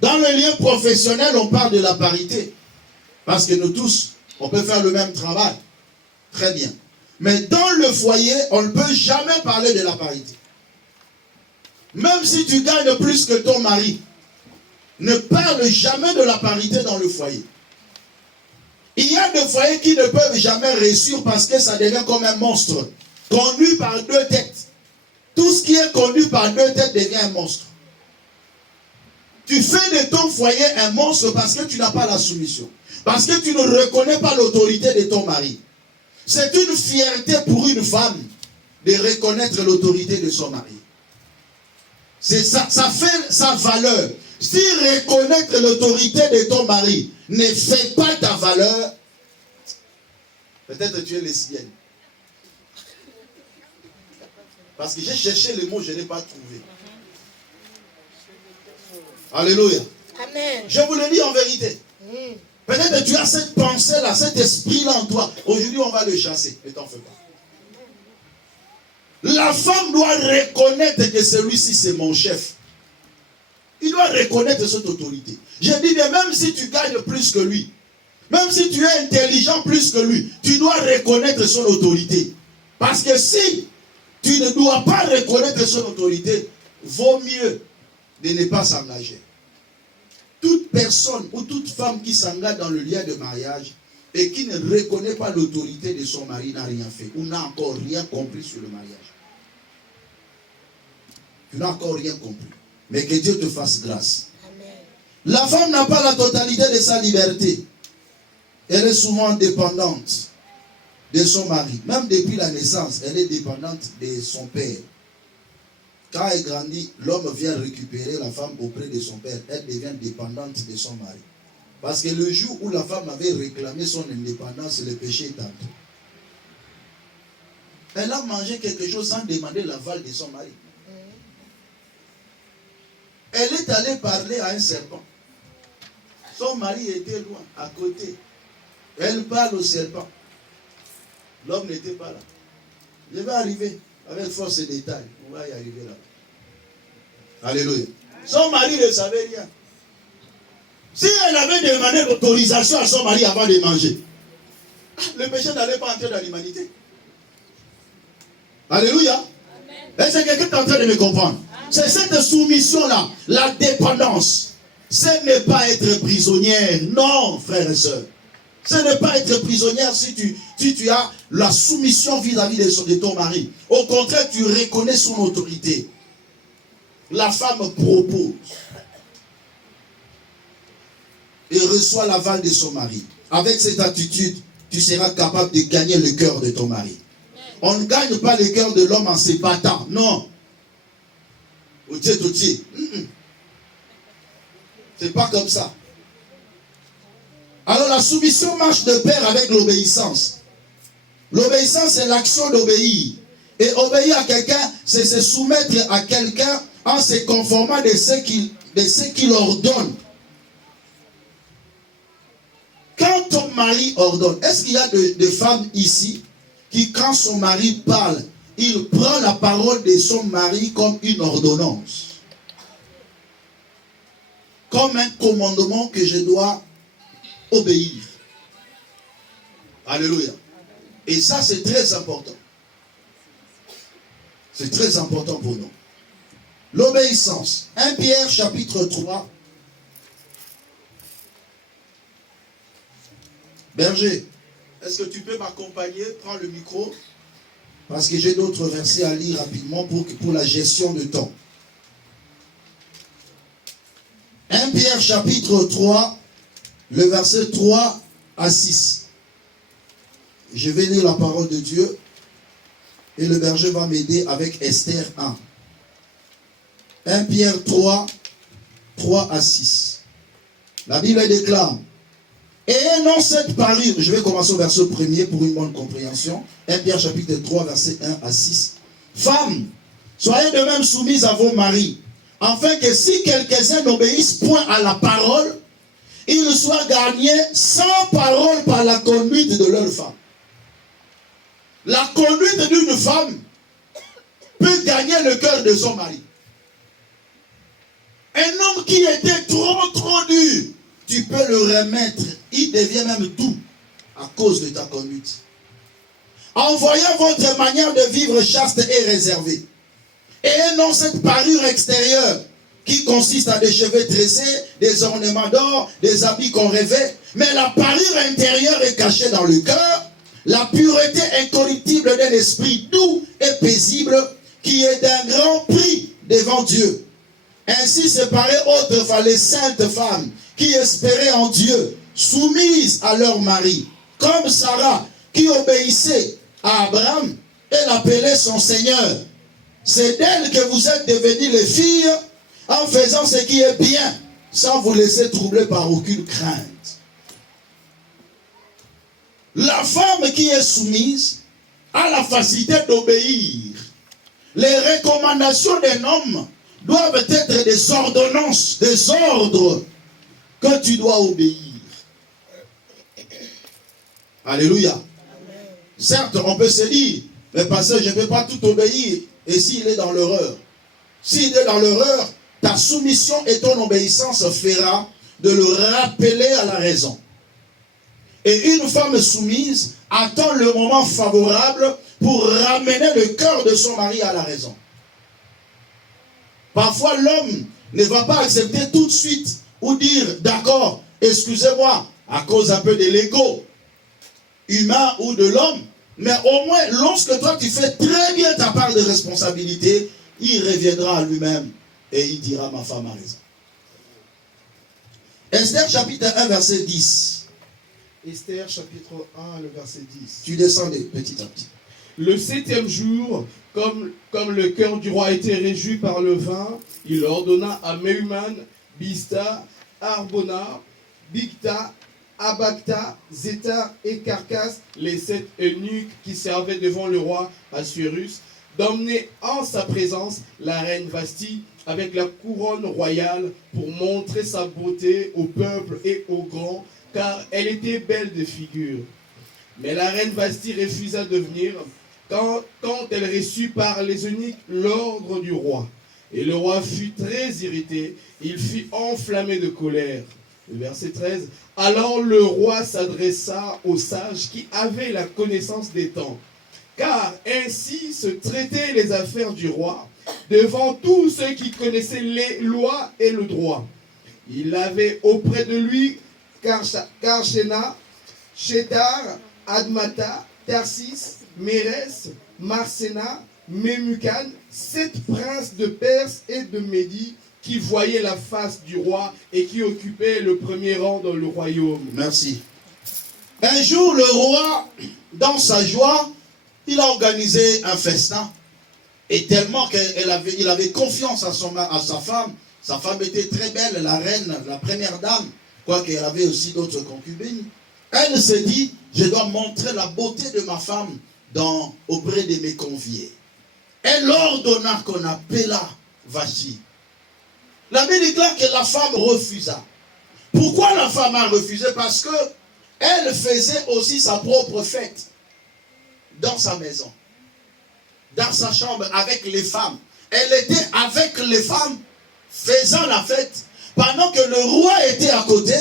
Dans le lieu professionnel, on parle de la parité. Parce que nous tous, on peut faire le même travail. Très bien. Mais dans le foyer, on ne peut jamais parler de la parité. Même si tu gagnes plus que ton mari, ne parle jamais de la parité dans le foyer. Il y a des foyers qui ne peuvent jamais réussir parce que ça devient comme un monstre, conduit par deux têtes. Tout ce qui est connu par deux têtes devient un monstre. Tu fais de ton foyer un monstre parce que tu n'as pas la soumission. Parce que tu ne reconnais pas l'autorité de ton mari. C'est une fierté pour une femme de reconnaître l'autorité de son mari. C'est ça, ça fait sa valeur. Si reconnaître l'autorité de ton mari ne fait pas ta valeur, peut-être tu es lesbienne. Parce que j'ai cherché le mot, je n'ai pas trouvé. Alléluia. Amen. Je vous le dis en vérité. Peut-être que tu as cette pensée-là, cet esprit-là en toi. Aujourd'hui, on va le chasser. Ne t'en fais pas. La femme doit reconnaître que celui-ci, c'est mon chef. Il doit reconnaître cette autorité. Je dis, même si tu gagnes plus que lui, même si tu es intelligent plus que lui, tu dois reconnaître son autorité. Parce que si tu ne dois pas reconnaître son autorité, vaut mieux de ne pas s'engager. Toute personne ou toute femme qui s'engage dans le lien de mariage et qui ne reconnaît pas l'autorité de son mari n'a rien fait ou n'a encore rien compris sur le mariage. Tu n'as encore rien compris. Mais que Dieu te fasse grâce. Amen. La femme n'a pas la totalité de sa liberté. Elle est souvent dépendante de son mari. Même depuis la naissance, elle est dépendante de son père. Quand elle grandit, l'homme vient récupérer la femme auprès de son père. Elle devient dépendante de son mari. Parce que le jour où la femme avait réclamé son indépendance, le péché est entré. Elle a mangé quelque chose sans demander l'aval de son mari. Elle est allée parler à un serpent. Son mari était loin, à côté. Elle parle au serpent. L'homme n'était pas là. Je vais arriver avec force et détail. On va y arriver là. Alléluia. Son mari ne savait rien. Si elle avait demandé l'autorisation à son mari avant de manger, le péché n'allait pas entrer dans l'humanité. Alléluia. Est-ce que quelqu'un est en train de me comprendre? C'est cette soumission-là, la dépendance. Ce n'est pas être prisonnière. Non, frères et sœurs. Ce n'est pas être prisonnière si tu as la soumission vis-à-vis de ton mari. Au contraire, tu reconnais son autorité. La femme propose et reçoit l'aval de son mari. Avec cette attitude, tu seras capable de gagner le cœur de ton mari. On ne gagne pas le cœur de l'homme en se battant. Non. C'est pas comme ça. Alors la soumission marche de pair avec l'obéissance. L'obéissance, c'est l'action d'obéir. Et obéir à quelqu'un, c'est se soumettre à quelqu'un en se conformant de ce qu'il ordonne. Quand ton mari ordonne, est-ce qu'il y a des femmes ici qui, quand son mari parle, il prend la parole de son mari comme une ordonnance, comme un commandement que je dois obéir? Alléluia. Et ça, c'est très important. C'est très important pour nous. L'obéissance. 1 Pierre chapitre 3. Berger, est-ce que tu peux m'accompagner? Prends le micro. Parce que j'ai d'autres versets à lire rapidement pour la gestion de temps. 1 Pierre chapitre 3, le verset 3 à 6. Je vais lire la parole de Dieu et le berger va m'aider avec Esther 1. 1 Pierre 3, 3 à 6. La Bible déclare: et non cette parure, je vais commencer au verset 1er pour une bonne compréhension. 1 Pierre chapitre 3, verset 1 à 6. Femmes, soyez de même soumises à vos maris, afin que si quelques-uns n'obéissent point à la parole, ils soient gagnés sans parole par la conduite de leur femme. La conduite d'une femme peut gagner le cœur de son mari. Un homme qui était trop dur, tu peux le remettre, il devient même tout à cause de ta conduite. En voyant votre manière de vivre chaste et réservée, et non cette parure extérieure qui consiste à des cheveux tressés, des ornements d'or, des habits qu'on rêvait, mais la parure intérieure est cachée dans le cœur, la pureté incorruptible d'un esprit doux et paisible qui est d'un grand prix devant Dieu. Ainsi séparées autrefois les saintes femmes qui espéraient en Dieu, soumises à leur mari, comme Sarah qui obéissait à Abraham et l'appelait son Seigneur. C'est d'elle que vous êtes devenus les filles en faisant ce qui est bien, sans vous laisser troubler par aucune crainte. La femme qui est soumise a la facilité d'obéir. Les recommandations d'un homme doivent être des ordonnances, des ordres que tu dois obéir. Alléluia. Amen. Certes, on peut se dire, mais pasteur, je ne peux pas tout obéir. Et s'il est dans l'erreur? S'il est dans l'erreur, ta soumission et ton obéissance fera de le rappeler à la raison. Et une femme soumise attend le moment favorable pour ramener le cœur de son mari à la raison. Parfois, l'homme ne va pas accepter tout de suite ou dire, d'accord, excusez-moi, à cause un peu de l'ego humain ou de l'homme, mais au moins, lorsque toi tu fais très bien ta part de responsabilité, il reviendra à lui-même et il dira, ma femme a raison. Esther chapitre 1 verset 10. Esther chapitre 1 le verset 10. Tu descends petit à petit. Le 7e jour, comme le cœur du roi était réjoui par le vin, il ordonna à Mehuman, Bista, Arbona, Bigta, Abagta, Zétar et Carcasse, les 7 eunuques qui servaient devant le roi Assuérus, d'emmener en sa présence la reine Vasti avec la couronne royale pour montrer sa beauté au peuple et aux grands, car elle était belle de figure. Mais la reine Vasti refusa de venir quand elle reçut par les eunuques l'ordre du roi. Et le roi fut très irrité, il fut enflammé de colère. Le verset 13. Alors le roi s'adressa aux sages qui avaient la connaissance des temps, car ainsi se traitaient les affaires du roi devant tous ceux qui connaissaient les lois et le droit. Il avait auprès de lui Karshena, Shedar, Admata, Tarsis, Mérès, Marsena, Memucan, 7 princes de Perse et de Médie qui voyaient la face du roi et qui occupaient le premier rang dans le royaume. Merci. Un jour, le roi, dans sa joie, il a organisé un festin. Et tellement qu'il avait confiance à sa femme. Sa femme était très belle, la reine, la première dame, quoiqu'elle avait aussi d'autres concubines. Elle s'est dit, je dois montrer la beauté de ma femme auprès de mes conviés. Elle ordonna qu'on appela Vashti. La Bible déclare que la femme refusa. Pourquoi la femme a refusé? Parce que elle faisait aussi sa propre fête dans sa maison, dans sa chambre avec les femmes. Elle était avec les femmes faisant la fête pendant que le roi était à côté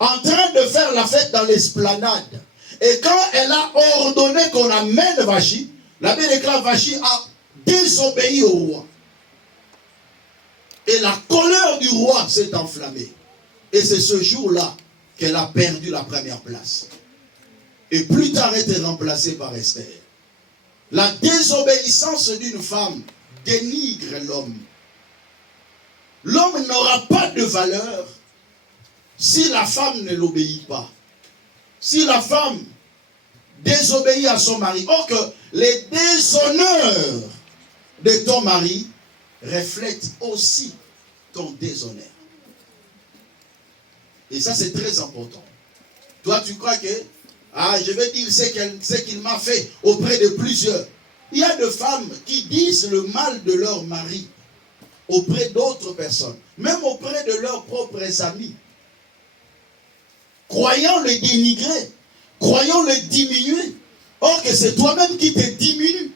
en train de faire la fête dans l'esplanade. Et quand elle a ordonné qu'on amène Vashti, la Bible déclare Vashti a désobéi au roi. Et la colère du roi s'est enflammée. Et c'est ce jour-là qu'elle a perdu la première place. Et plus tard été remplacée par Esther. La désobéissance d'une femme dénigre l'homme. L'homme n'aura pas de valeur si la femme ne l'obéit pas. Si la femme désobéit à son mari. Or que les déshonneurs de ton mari reflètent aussi ton déshonneur. Et ça, c'est très important. Toi, tu crois que, je vais dire ce qu'il m'a fait auprès de plusieurs. Il y a des femmes qui disent le mal de leur mari auprès d'autres personnes, même auprès de leurs propres amis. Croyant le dénigrer, croyant le diminuer. Or que c'est toi-même qui te diminue.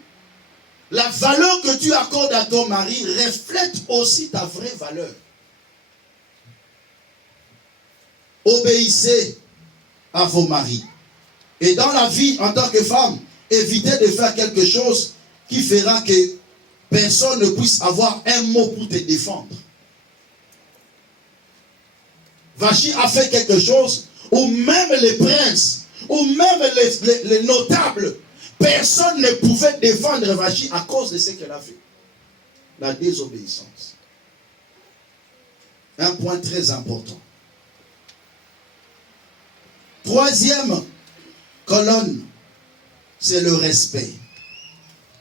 La valeur que tu accordes à ton mari reflète aussi ta vraie valeur. Obéissez à vos maris. Et dans la vie, en tant que femme, évitez de faire quelque chose qui fera que personne ne puisse avoir un mot pour te défendre. Vashti a fait quelque chose où même les princes, ou même les notables, personne ne pouvait défendre Vashti à cause de ce qu'elle a fait. la désobéissance. Un point très important. Troisième colonne, c'est le respect.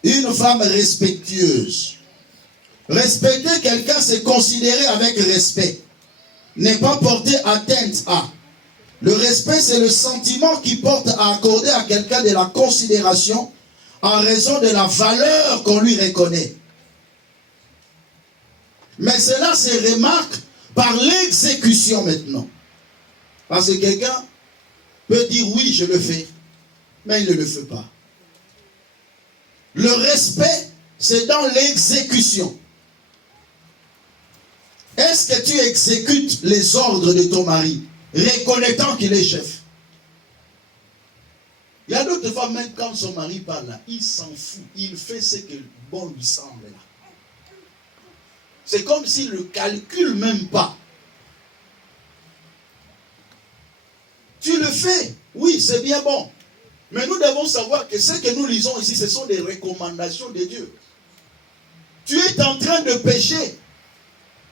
Une femme respectueuse. Respecter quelqu'un, c'est considérer avec respect. Ne pas porter atteinte à. Le respect, c'est le sentiment qui porte à accorder à quelqu'un de la considération en raison de la valeur qu'on lui reconnaît. Mais cela se remarque par l'exécution maintenant. Parce que quelqu'un peut dire oui, je le fais, mais il ne le fait pas. Le respect, c'est dans l'exécution. Est-ce que tu exécutes les ordres de ton mari, reconnaissant qu'il est chef? Il y a d'autres fois, même quand son mari parle là, il s'en fout. Il fait ce que bon lui semble là. C'est comme s'il ne le calcule même pas. Tu le fais, oui, c'est bien bon. Mais nous devons savoir que ce que nous lisons ici, ce sont des recommandations de Dieu. Tu es en train de pécher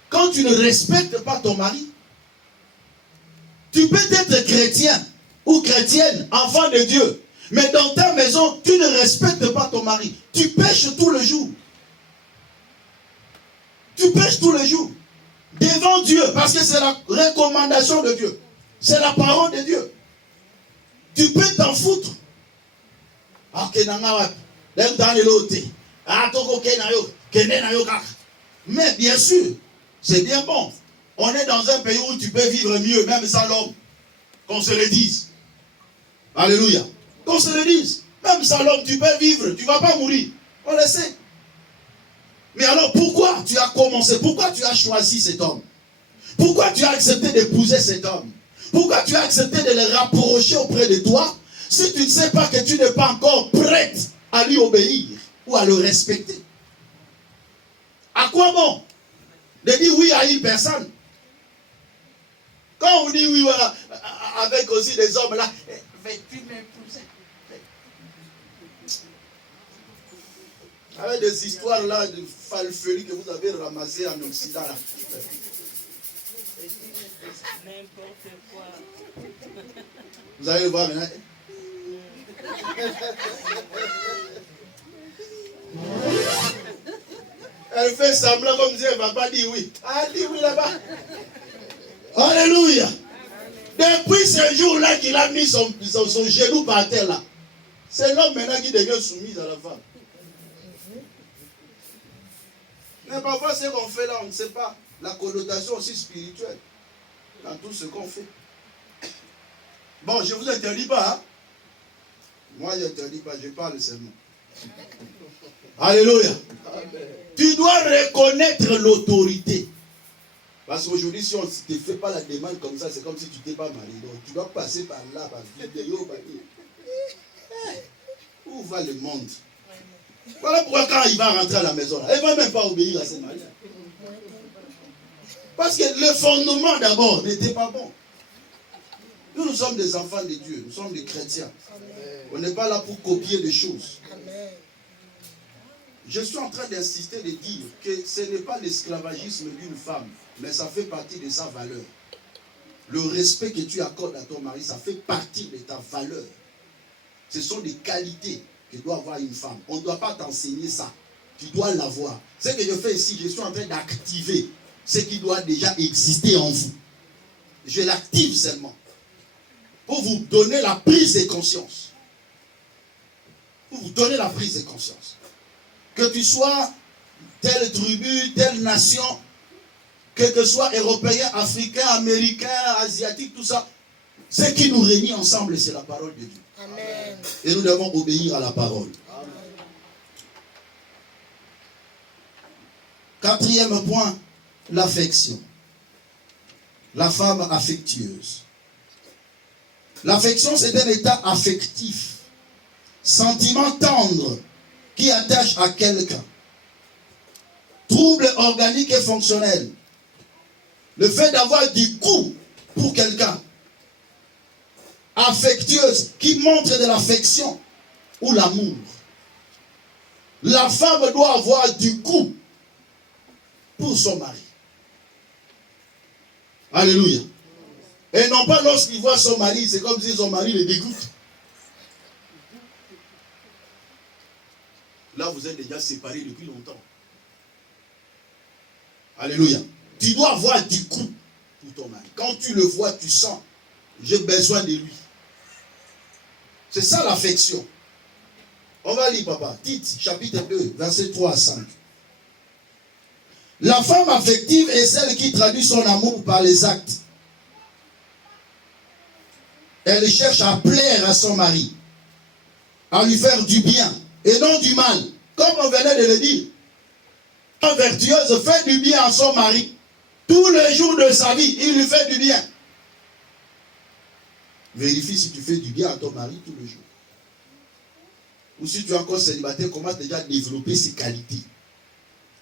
quand tu ne respectes pas ton mari. Tu peux être chrétien ou chrétienne, enfant de Dieu, mais dans ta maison, tu ne respectes pas ton mari. Tu pêches tout le jour. Tu pêches tous les jours devant Dieu, parce que c'est la recommandation de Dieu. C'est la parole de Dieu. Tu peux t'en foutre. Mais bien sûr, c'est bien bon. On est dans un pays où tu peux vivre mieux, même sans l'homme. Qu'on se le dise. Alléluia. Qu'on se le dise. Même sans l'homme, tu peux vivre. Tu ne vas pas mourir. On le sait. Mais alors, pourquoi tu as commencé? Pourquoi tu as choisi cet homme? Pourquoi tu as accepté d'épouser cet homme? Pourquoi tu as accepté de le rapprocher auprès de toi si tu ne sais pas que tu n'es pas encore prête à lui obéir ou à le respecter? À quoi bon de dire oui à une personne? Quand on dit oui, voilà, avec aussi des hommes là, veux-tu m'épouser? Avec des histoires là de falferie que vous avez ramassées en Occident là. N'importe quoi. Vous allez le voir maintenant. Elle fait semblant comme si elle ne va pas dire oui. Elle dit oui là-bas. Alléluia. Depuis ce jour-là qu'il a mis son genou par terre là, c'est l'homme maintenant qui devient soumis à la femme. Mais parfois ce qu'on fait là, on ne sait pas la connotation aussi spirituelle dans tout ce qu'on fait. Bon, je ne vous interdis pas. Hein? Moi, je n'interdis pas, je parle seulement. Alléluia. Amen. Tu dois reconnaître l'autorité. Parce qu'aujourd'hui, si on ne te fait pas la demande comme ça, c'est comme si tu n'étais pas marié. Donc, tu dois passer par là, par vidéo, par... Où va le monde? Voilà pourquoi quand il va rentrer à la maison, là, il ne va même pas obéir à ses maris. Parce que le fondement d'abord n'était pas bon. Nous sommes des enfants de Dieu, nous sommes des chrétiens. Amen. On n'est pas là pour copier des choses. Amen. Je suis en train d'insister de dire que ce n'est pas l'esclavagisme d'une femme, mais ça fait partie de sa valeur. Le respect que tu accordes à ton mari, ça fait partie de ta valeur. Ce sont des qualités que doit avoir une femme. On ne doit pas t'enseigner ça. Tu dois l'avoir. Ce que je fais ici, je suis en train d'activer ce qui doit déjà exister en vous. Je l'active seulement pour vous donner la prise de conscience. Pour vous donner la prise de conscience. Que tu sois telle tribu, telle nation, que soit européen, africain, américain, asiatique, tout ça, ce qui nous réunit ensemble, c'est la parole de Dieu. Amen. Et nous devons obéir à la parole. Amen. Quatrième point, l'affection. La femme affectueuse. L'affection, c'est un état affectif, sentiment tendre qui attache à quelqu'un. Trouble organique et fonctionnel. Le fait d'avoir du goût pour quelqu'un. Affectueuse, qui montre de l'affection ou l'amour. La femme doit avoir du goût pour son mari. Alléluia. Et non pas lorsqu'il voit son mari, c'est comme si son mari le dégoûte. Là, vous êtes déjà séparés depuis longtemps. Alléluia. Tu dois avoir du coup pour ton mari. Quand tu le vois, tu sens, j'ai besoin de lui. C'est ça l'affection. On va lire, papa. Tite, chapitre 2, versets 3 à 5. La femme affective est celle qui traduit son amour par les actes. Elle cherche à plaire à son mari, à lui faire du bien et non du mal. Comme on venait de le dire, une vertueuse fait du bien à son mari. Tous les jours de sa vie, il lui fait du bien. Vérifie si tu fais du bien à ton mari tous les jours. Ou si tu es encore célibataire, commence déjà à développer ses qualités.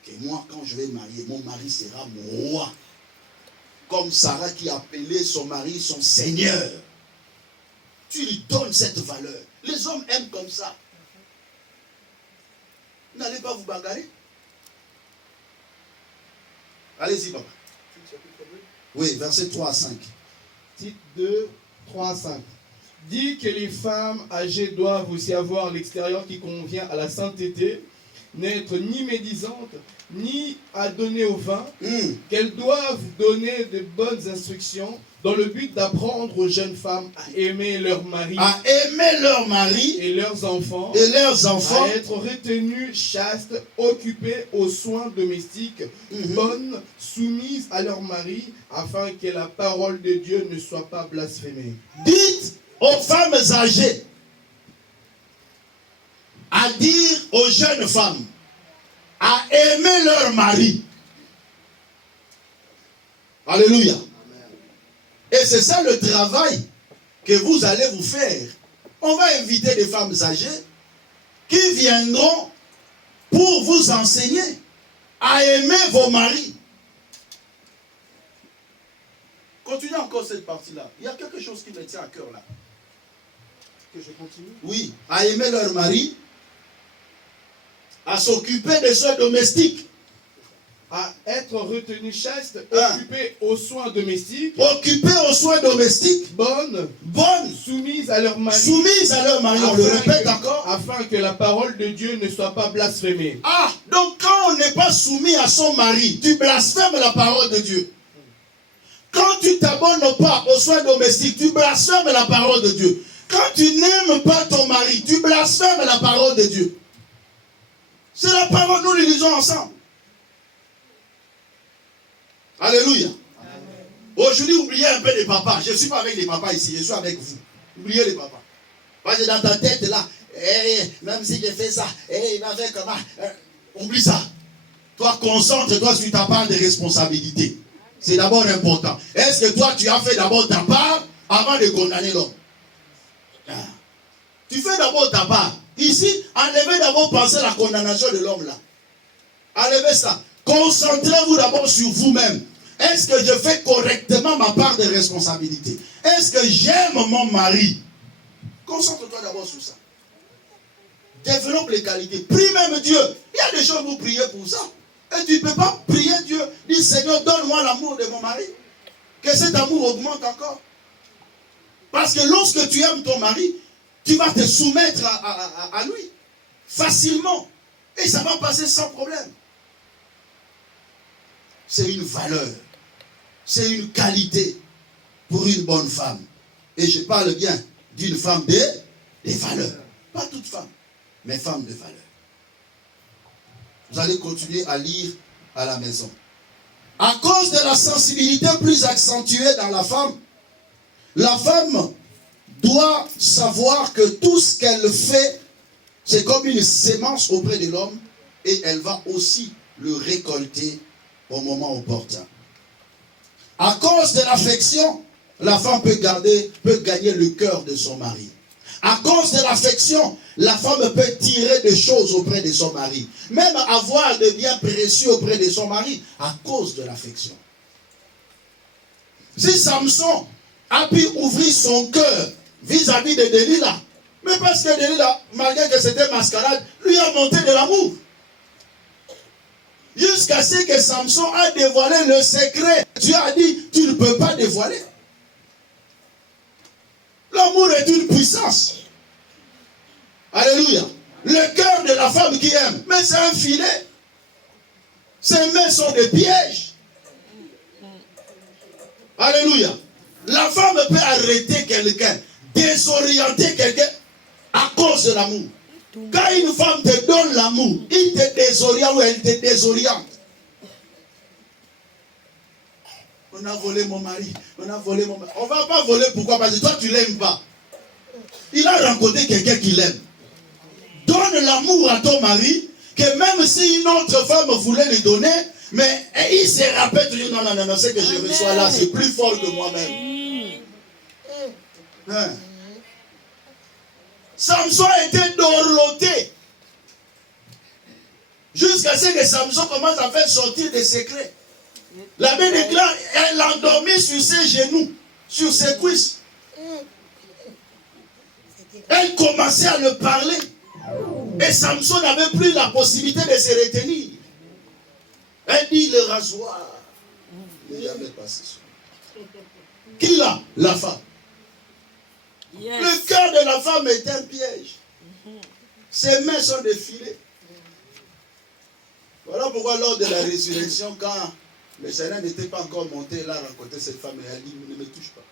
Que moi, quand je vais marier, mon mari sera mon roi. Comme Sarah qui appelait son mari son Seigneur. Tu lui donnes cette valeur. Les hommes aiment comme ça. N'allez pas vous bagarrer. Allez-y, papa. Oui, versets 3 à 5. Tite 2, 3 à 5. Dit que les femmes âgées doivent aussi avoir l'extérieur qui convient à la sainteté, n'être ni médisantes, ni à donner au vin, qu'elles doivent donner de bonnes instructions dans le but d'apprendre aux jeunes femmes à aimer leur mari, et leurs enfants, à être retenues chastes, occupées aux soins domestiques, bonnes, soumises à leur mari, afin que la parole de Dieu ne soit pas blasphémée. Dites aux femmes âgées, à dire aux jeunes femmes, à aimer leur mari. Alléluia. Et c'est ça le travail que vous allez vous faire. On va inviter des femmes âgées qui viendront pour vous enseigner à aimer vos maris. Continuez encore cette partie-là. Il y a quelque chose qui me tient à cœur là. Que je continue? Oui, à aimer leur mari, à s'occuper des soins domestiques, à être retenu chaste, occupé aux soins domestiques, bonnes, soumises à leur mari, on le répète encore, afin que la parole de Dieu ne soit pas blasphémée. Ah, donc quand on n'est pas soumis à son mari, tu blasphèmes la parole de Dieu. Quand tu t'abonnes pas aux soins domestiques, tu blasphèmes la parole de Dieu. Quand tu n'aimes pas ton mari, tu blasphèmes la parole de Dieu. C'est la parole, nous le lisons ensemble. Alléluia. Aujourd'hui, oubliez un peu les papas. Je ne suis pas avec les papas ici, je suis avec vous. Oubliez les papas. Parce que dans ta tête là, même si j'ai fait ça, il m'a fait comment, oublie ça. Toi, concentre-toi sur ta part de responsabilité. C'est d'abord important. Est-ce que toi, tu as fait d'abord ta part avant de condamner l'homme? Tu fais d'abord ta part. Ici, enlevez d'abord penser à la condamnation de l'homme là. Enlevez ça. Concentrez-vous d'abord sur vous-même. Est-ce que je fais correctement ma part de responsabilité? Est-ce que j'aime mon mari? Concentre-toi d'abord sur ça. Développe les qualités. Prie même Dieu. Il y a des choses vous priez pour ça. Et tu ne peux pas prier Dieu. Dis Seigneur, donne-moi l'amour de mon mari. Que cet amour augmente encore. Parce que lorsque tu aimes ton mari, tu vas te soumettre à lui. Facilement. Et ça va passer sans problème. C'est une valeur. C'est une qualité pour une bonne femme. Et je parle bien d'une femme des valeurs. Pas toute femme, mais femme de valeur. Vous allez continuer à lire à la maison. À cause de la sensibilité plus accentuée dans la femme doit savoir que tout ce qu'elle fait, c'est comme une sémence auprès de l'homme et elle va aussi le récolter au moment opportun. À cause de l'affection, la femme peut gagner le cœur de son mari. À cause de l'affection, la femme peut tirer des choses auprès de son mari. Même avoir des biens précieux auprès de son mari à cause de l'affection. Si Samson a pu ouvrir son cœur vis-à-vis de Delilah, mais parce que Delilah, malgré que c'était mascarade, lui a monté de l'amour. Jusqu'à ce que Samson a dévoilé le secret. Dieu a dit, tu ne peux pas dévoiler. L'amour est une puissance. Alléluia. Le cœur de la femme qui aime, mais c'est un filet. Ses mains sont des pièges. Alléluia. La femme peut arrêter quelqu'un, désorienter quelqu'un à cause de l'amour. Quand une femme te donne l'amour, il te désoriente ou elle te désoriente. On a volé mon mari, on a volé mon mari. On ne va pas voler, pourquoi? Parce que toi tu ne l'aimes pas. Il a rencontré quelqu'un qui l'aime. Donne l'amour à ton mari, que même si une autre femme voulait lui donner, mais il se rappelle toujours, non, ce que je reçois là, c'est plus fort que moi-même. Hein? Samson était dorloté. Jusqu'à ce que Samson commence à faire sortir des secrets. La Bible déclare, elle l'endormit sur ses genoux, sur ses cuisses. Elle commençait à le parler. Et Samson n'avait plus la possibilité de se retenir. Elle dit le rasoir. Il n'est jamais passé sur. Qui l'a? La femme. Yes. Le cœur de la femme est un piège. Ses mains sont des filets. Voilà pourquoi lors de la résurrection, quand le Seigneur n'était pas encore monté, il a rencontré cette femme et elle a dit, ne me touche pas.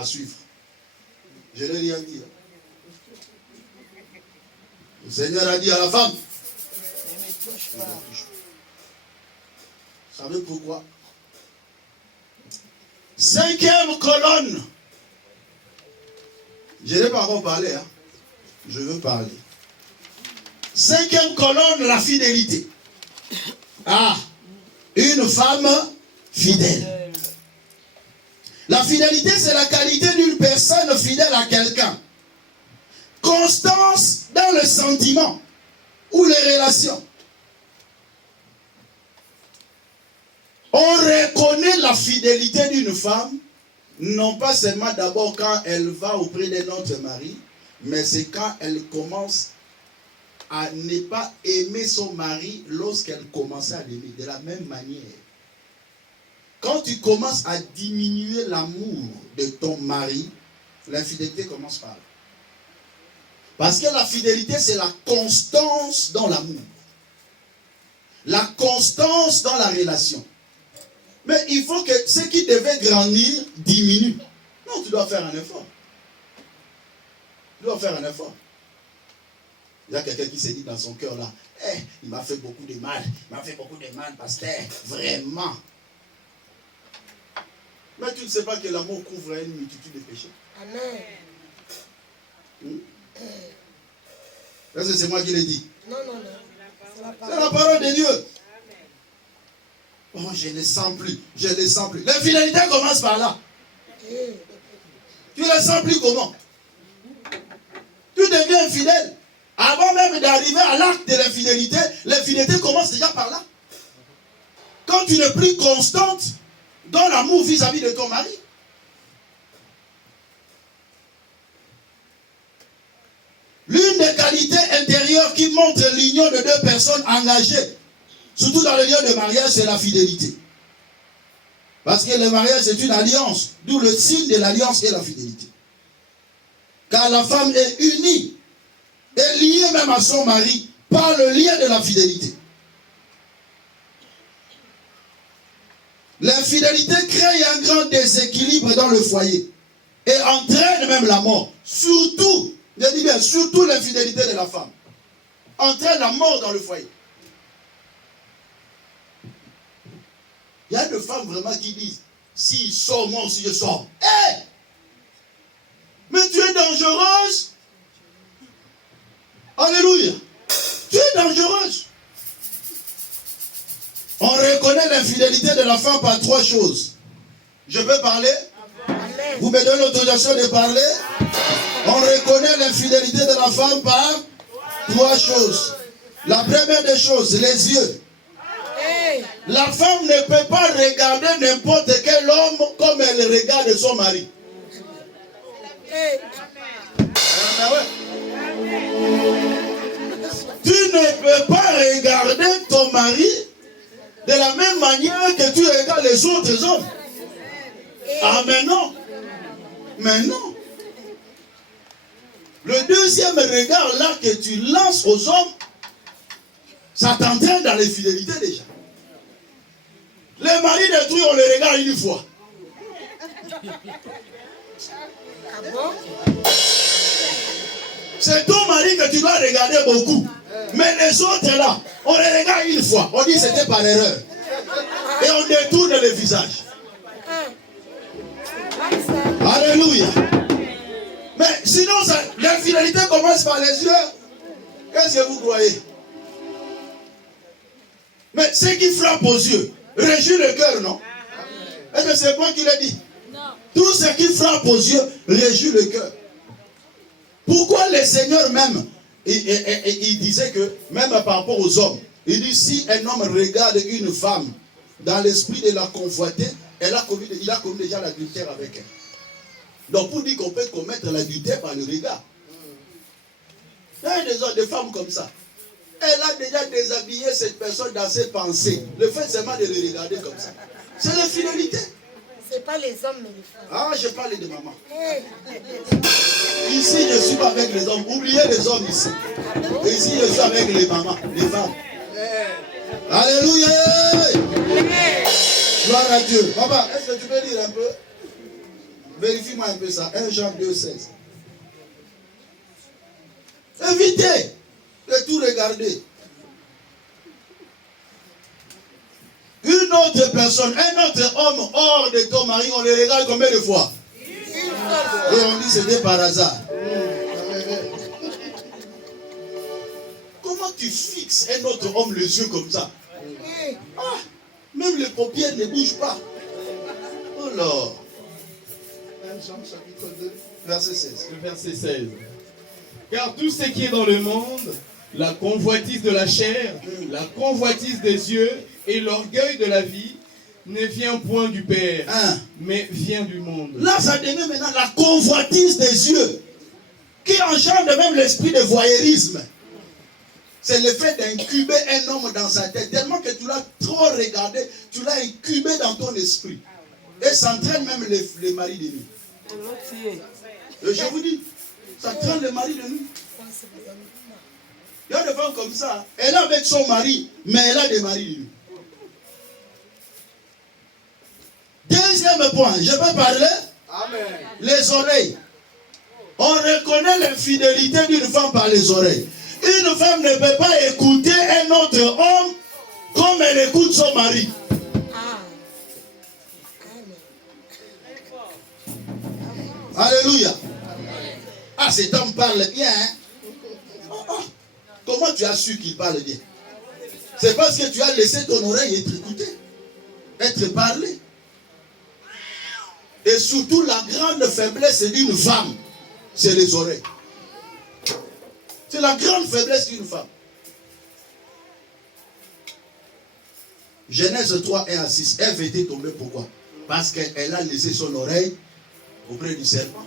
À suivre. Je n'ai rien dit. Le Seigneur a dit à la femme, ne me touche pas. Vous savez pourquoi? 5e colonne. Je n'ai pas encore parlé. Hein? Je veux parler. 5e colonne, la fidélité. Ah, une femme fidèle. La fidélité, c'est la qualité d'une personne fidèle à quelqu'un. Constance dans le sentiment ou les relations. On reconnaît la fidélité d'une femme, non pas seulement d'abord quand elle va auprès d'un autre mari, mais c'est quand elle commence à ne pas aimer son mari lorsqu'elle commençait à l'aimer. De la même manière, quand tu commences à diminuer l'amour de ton mari, l'infidélité commence par là. Parce que la fidélité, c'est la constance dans l'amour. La constance dans la relation. Mais il faut que ce qui devait grandir diminue. Non, tu dois faire un effort. Tu dois faire un effort. Il y a quelqu'un qui s'est dit dans son cœur là, il m'a fait beaucoup de mal. Il m'a fait beaucoup de mal, pasteur. Vraiment. Mais tu ne sais pas que l'amour couvre une multitude de péchés. Amen. Est-ce que c'est moi qui l'ai dit? Non. C'est la parole de Dieu. Oh, je ne le sens plus. L'infidélité commence par là. Tu ne le sens plus comment? Tu deviens infidèle. Avant même d'arriver à l'acte de l'infidélité, l'infidélité commence déjà par là. Quand tu n'es plus constante dans l'amour vis-à-vis de ton mari. L'une des qualités intérieures qui montre l'union de deux personnes engagées, surtout dans le lieu de mariage, c'est la fidélité. Parce que le mariage, c'est une alliance, d'où le signe de l'alliance est la fidélité. Car la femme est unie, est liée même à son mari, par le lien de la fidélité. L'infidélité crée un grand déséquilibre dans le foyer et entraîne même la mort. Surtout, je dis bien, surtout l'infidélité de la femme entraîne la mort dans le foyer. Il y a des femmes vraiment qui disent, s'il sort, moi aussi je sors. Hé! Mais tu es dangereuse. Alléluia. Tu es dangereuse. On reconnaît l'infidélité de la femme par 3 choses. Je peux parler? Amen. Vous me donnez l'autorisation de parler? On reconnaît l'infidélité de la femme par 3 choses. La première des choses, les yeux. La femme ne peut pas regarder n'importe quel homme comme elle regarde son mari. Tu ne peux pas regarder ton mari de la même manière que tu regardes les autres hommes. Ah, mais non. Mais non. Le deuxième regard là que tu lances aux hommes, ça t'entraîne dans les fidélités déjà. Les maris détruits, on les regarde une fois. C'est ton mari que tu dois regarder beaucoup. Mais les autres là, on les regarde une fois. On dit c'était par erreur. Et on détourne le visage. Alléluia. Mais sinon, l'infidélité commence par les yeux. Qu'est-ce que vous croyez? Mais ce qui frappe aux yeux réjouit le cœur, non? Est-ce que c'est moi qui l'ai dit? Non. Tout ce qui frappe aux yeux réjouit le cœur. Pourquoi le Seigneur même, il disait que, même par rapport aux hommes, il dit si un homme regarde une femme dans l'esprit de la convoiter, il a commis déjà l'adultère avec elle. Donc pour dire qu'on peut commettre l'adultère par le regard. Il y a des femmes comme ça. Elle a déjà déshabillé cette personne dans ses pensées. Le fait seulement de le regarder comme ça. C'est l'infidélité. Ce n'est pas les hommes mais les femmes. Ah, je parle de maman. Ici, je ne suis pas avec les hommes. Oubliez les hommes ici. Ici, je suis avec les mamans, les femmes. Alléluia. Gloire à Dieu. Papa, est-ce que tu peux lire un peu? Vérifie-moi un peu ça. 1 Jean 2, 16. Évitez de tout regarder. Une autre personne, un autre homme hors de ton mari, on le regarde combien de fois? Et on dit c'était par hasard. Comment tu fixes un autre homme les yeux comme ça? Ah, même les paupières ne bougent pas. Oh là. 1 Jean chapitre 2, verset 16. Le verset 16. Car tout ce qui est dans le monde, la convoitise de la chair, la convoitise des yeux et l'orgueil de la vie, ne vient point du Père, mais vient du monde. Là, ça devient maintenant la convoitise des yeux, qui engendre même l'esprit de voyeurisme. C'est le fait d'incuber un homme dans sa tête, tellement que tu l'as trop regardé, tu l'as incubé dans ton esprit. Et ça entraîne même les maris de nuit. Et je vous dis, ça entraîne les maris de nuit. Il y a des femmes comme ça, elle est avec son mari, mais elle a des maris de nuit. Deuxième point, je vais parler. Amen. Les oreilles. On reconnaît l'infidélité d'une femme par les oreilles. Une femme ne peut pas écouter un autre homme comme elle écoute son mari. Alléluia. Ah, cet homme parle bien. Hein? Comment tu as su qu'il parle bien? C'est parce que tu as laissé ton oreille être écoutée, être parlée. Et surtout, la grande faiblesse d'une femme, c'est les oreilles. C'est la grande faiblesse d'une femme. Genèse 3, 1 à 6. Ève était tombée pourquoi? Parce qu'elle a laissé son oreille auprès du serpent.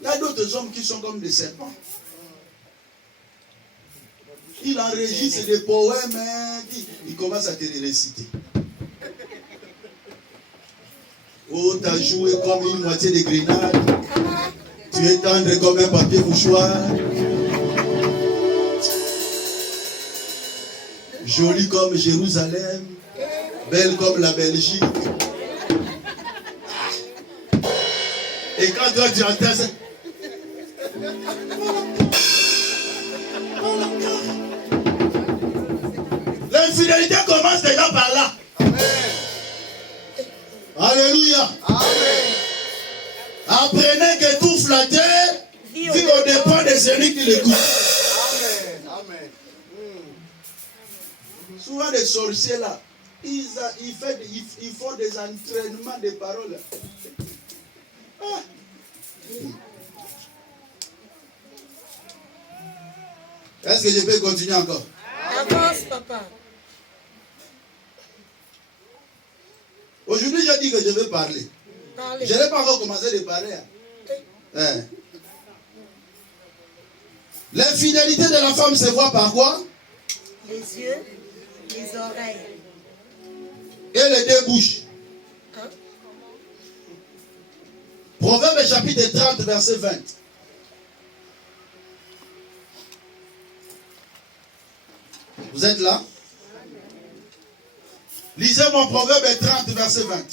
Il y a d'autres hommes qui sont comme des serpents. Il enregistre des poèmes, il commence à te les réciter. Oh, tu as joué comme une moitié de grenade. Tu es tendre comme un papier mouchoir. Jolie comme Jérusalem. Belle comme la Belgique. Et quand toi tu entends ça, l'infidélité commence déjà par là. Alléluia. Amen. Apprenez que tout flatté vit au dépend de celui qui l'écoute. Amen. Amen. Souvent les sorciers là, ils font des entraînements de paroles. Ah. Est-ce que je peux continuer encore? Avance, papa. Aujourd'hui, j'ai dit que je vais parler. Parlez. Je n'ai pas encore commencé de parler. Hein. L'infidélité de la femme se voit par quoi? Les yeux, les oreilles. Et les deux bouches. Hein? Proverbe chapitre 30, verset 20. Vous êtes là? Lisez mon Proverbe 30, verset 20.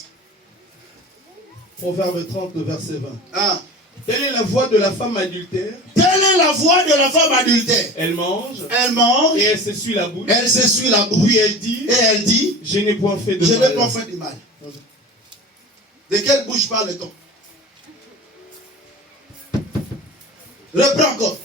Proverbe 30, verset 20. Ah. Quelle est la voix de la femme adultère? Quelle est la voix de la femme adultère? Elle mange. Elle mange. Et elle s'essuie la bouche. Elle s'essuie la bouche. Puis elle dit. Et elle dit. Je n'ai point fait de Je mal. n'ai pas fait du mal. De quelle bouche parle-t-on? Reprends encore.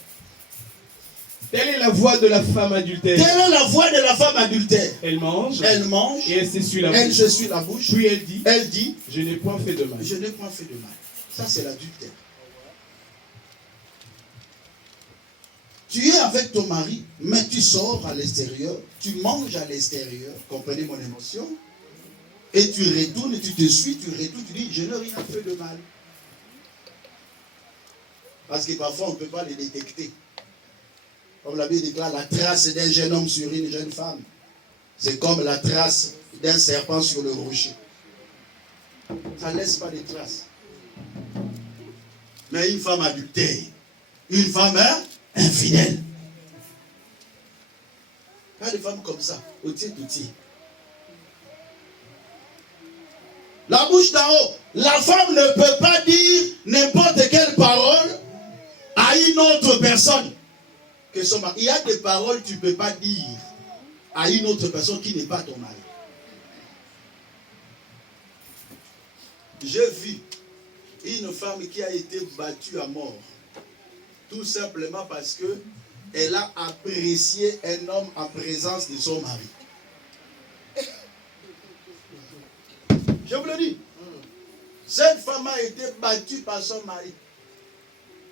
Quelle est la voix de la femme adultère? Quelle est la voix de la femme adultère? Elle mange. Elle mange. Et elle s'essuie la bouche. Elle s'essuie la bouche. Puis elle dit. Elle dit. Je n'ai point fait de mal. Je n'ai point fait de mal. Ça, c'est l'adultère. Tu es avec ton mari, mais tu sors à l'extérieur, tu manges à l'extérieur, comprenez mon émotion, et tu retournes, tu te suis, tu retournes, tu dis, je n'ai rien fait de mal. Parce que parfois, on ne peut pas les détecter. Comme la Bible déclare, la trace d'un jeune homme sur une jeune femme, c'est comme la trace d'un serpent sur le rocher. Ça ne laisse pas de traces. Mais une femme adultère, une femme infidèle. Pas de femmes comme ça, au tiers tout tiers. La bouche d'en haut, la femme ne peut pas dire n'importe quelle parole à une autre personne que son mari. Il y a des paroles que tu ne peux pas dire à une autre personne qui n'est pas ton mari. J'ai vu une femme qui a été battue à mort. Tout simplement parce que elle a apprécié un homme en présence de son mari. Je vous le dis. Cette femme a été battue par son mari.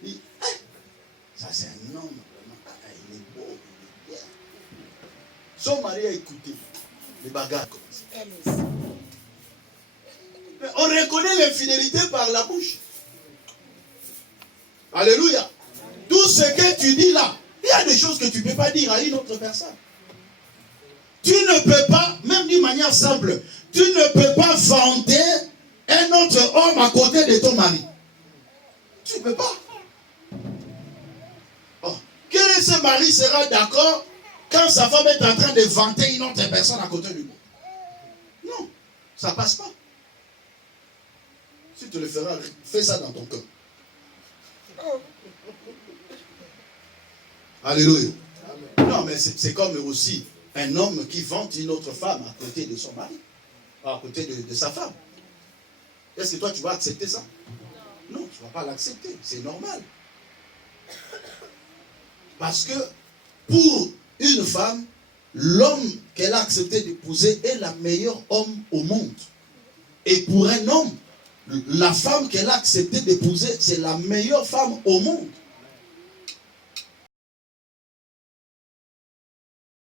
Il dit, hey, ça c'est un homme vraiment. Il est beau, il est bien. Son mari a écouté les bagarres comme ça. Elle aussi. Mais on reconnaît l'infidélité par la bouche. Alléluia. Tout ce que tu dis là, il y a des choses que tu ne peux pas dire à une autre personne. Tu ne peux pas, même d'une manière simple, tu ne peux pas vanter un autre homme à côté de ton mari. Tu ne peux pas. Oh. Quel est ce mari sera d'accord quand sa femme est en train de vanter une autre personne à côté de lui? Non, ça ne passe pas. Si tu le feras, fais ça dans ton cœur. Alléluia. Non, mais c'est comme aussi un homme qui vante une autre femme à côté de son mari, à côté de sa femme. Est-ce que toi tu vas accepter ça? Non, tu ne vas pas l'accepter. C'est normal. Parce que pour une femme, l'homme qu'elle a accepté d'épouser est le meilleur homme au monde. Et pour un homme, la femme qu'elle a accepté d'épouser, c'est la meilleure femme au monde.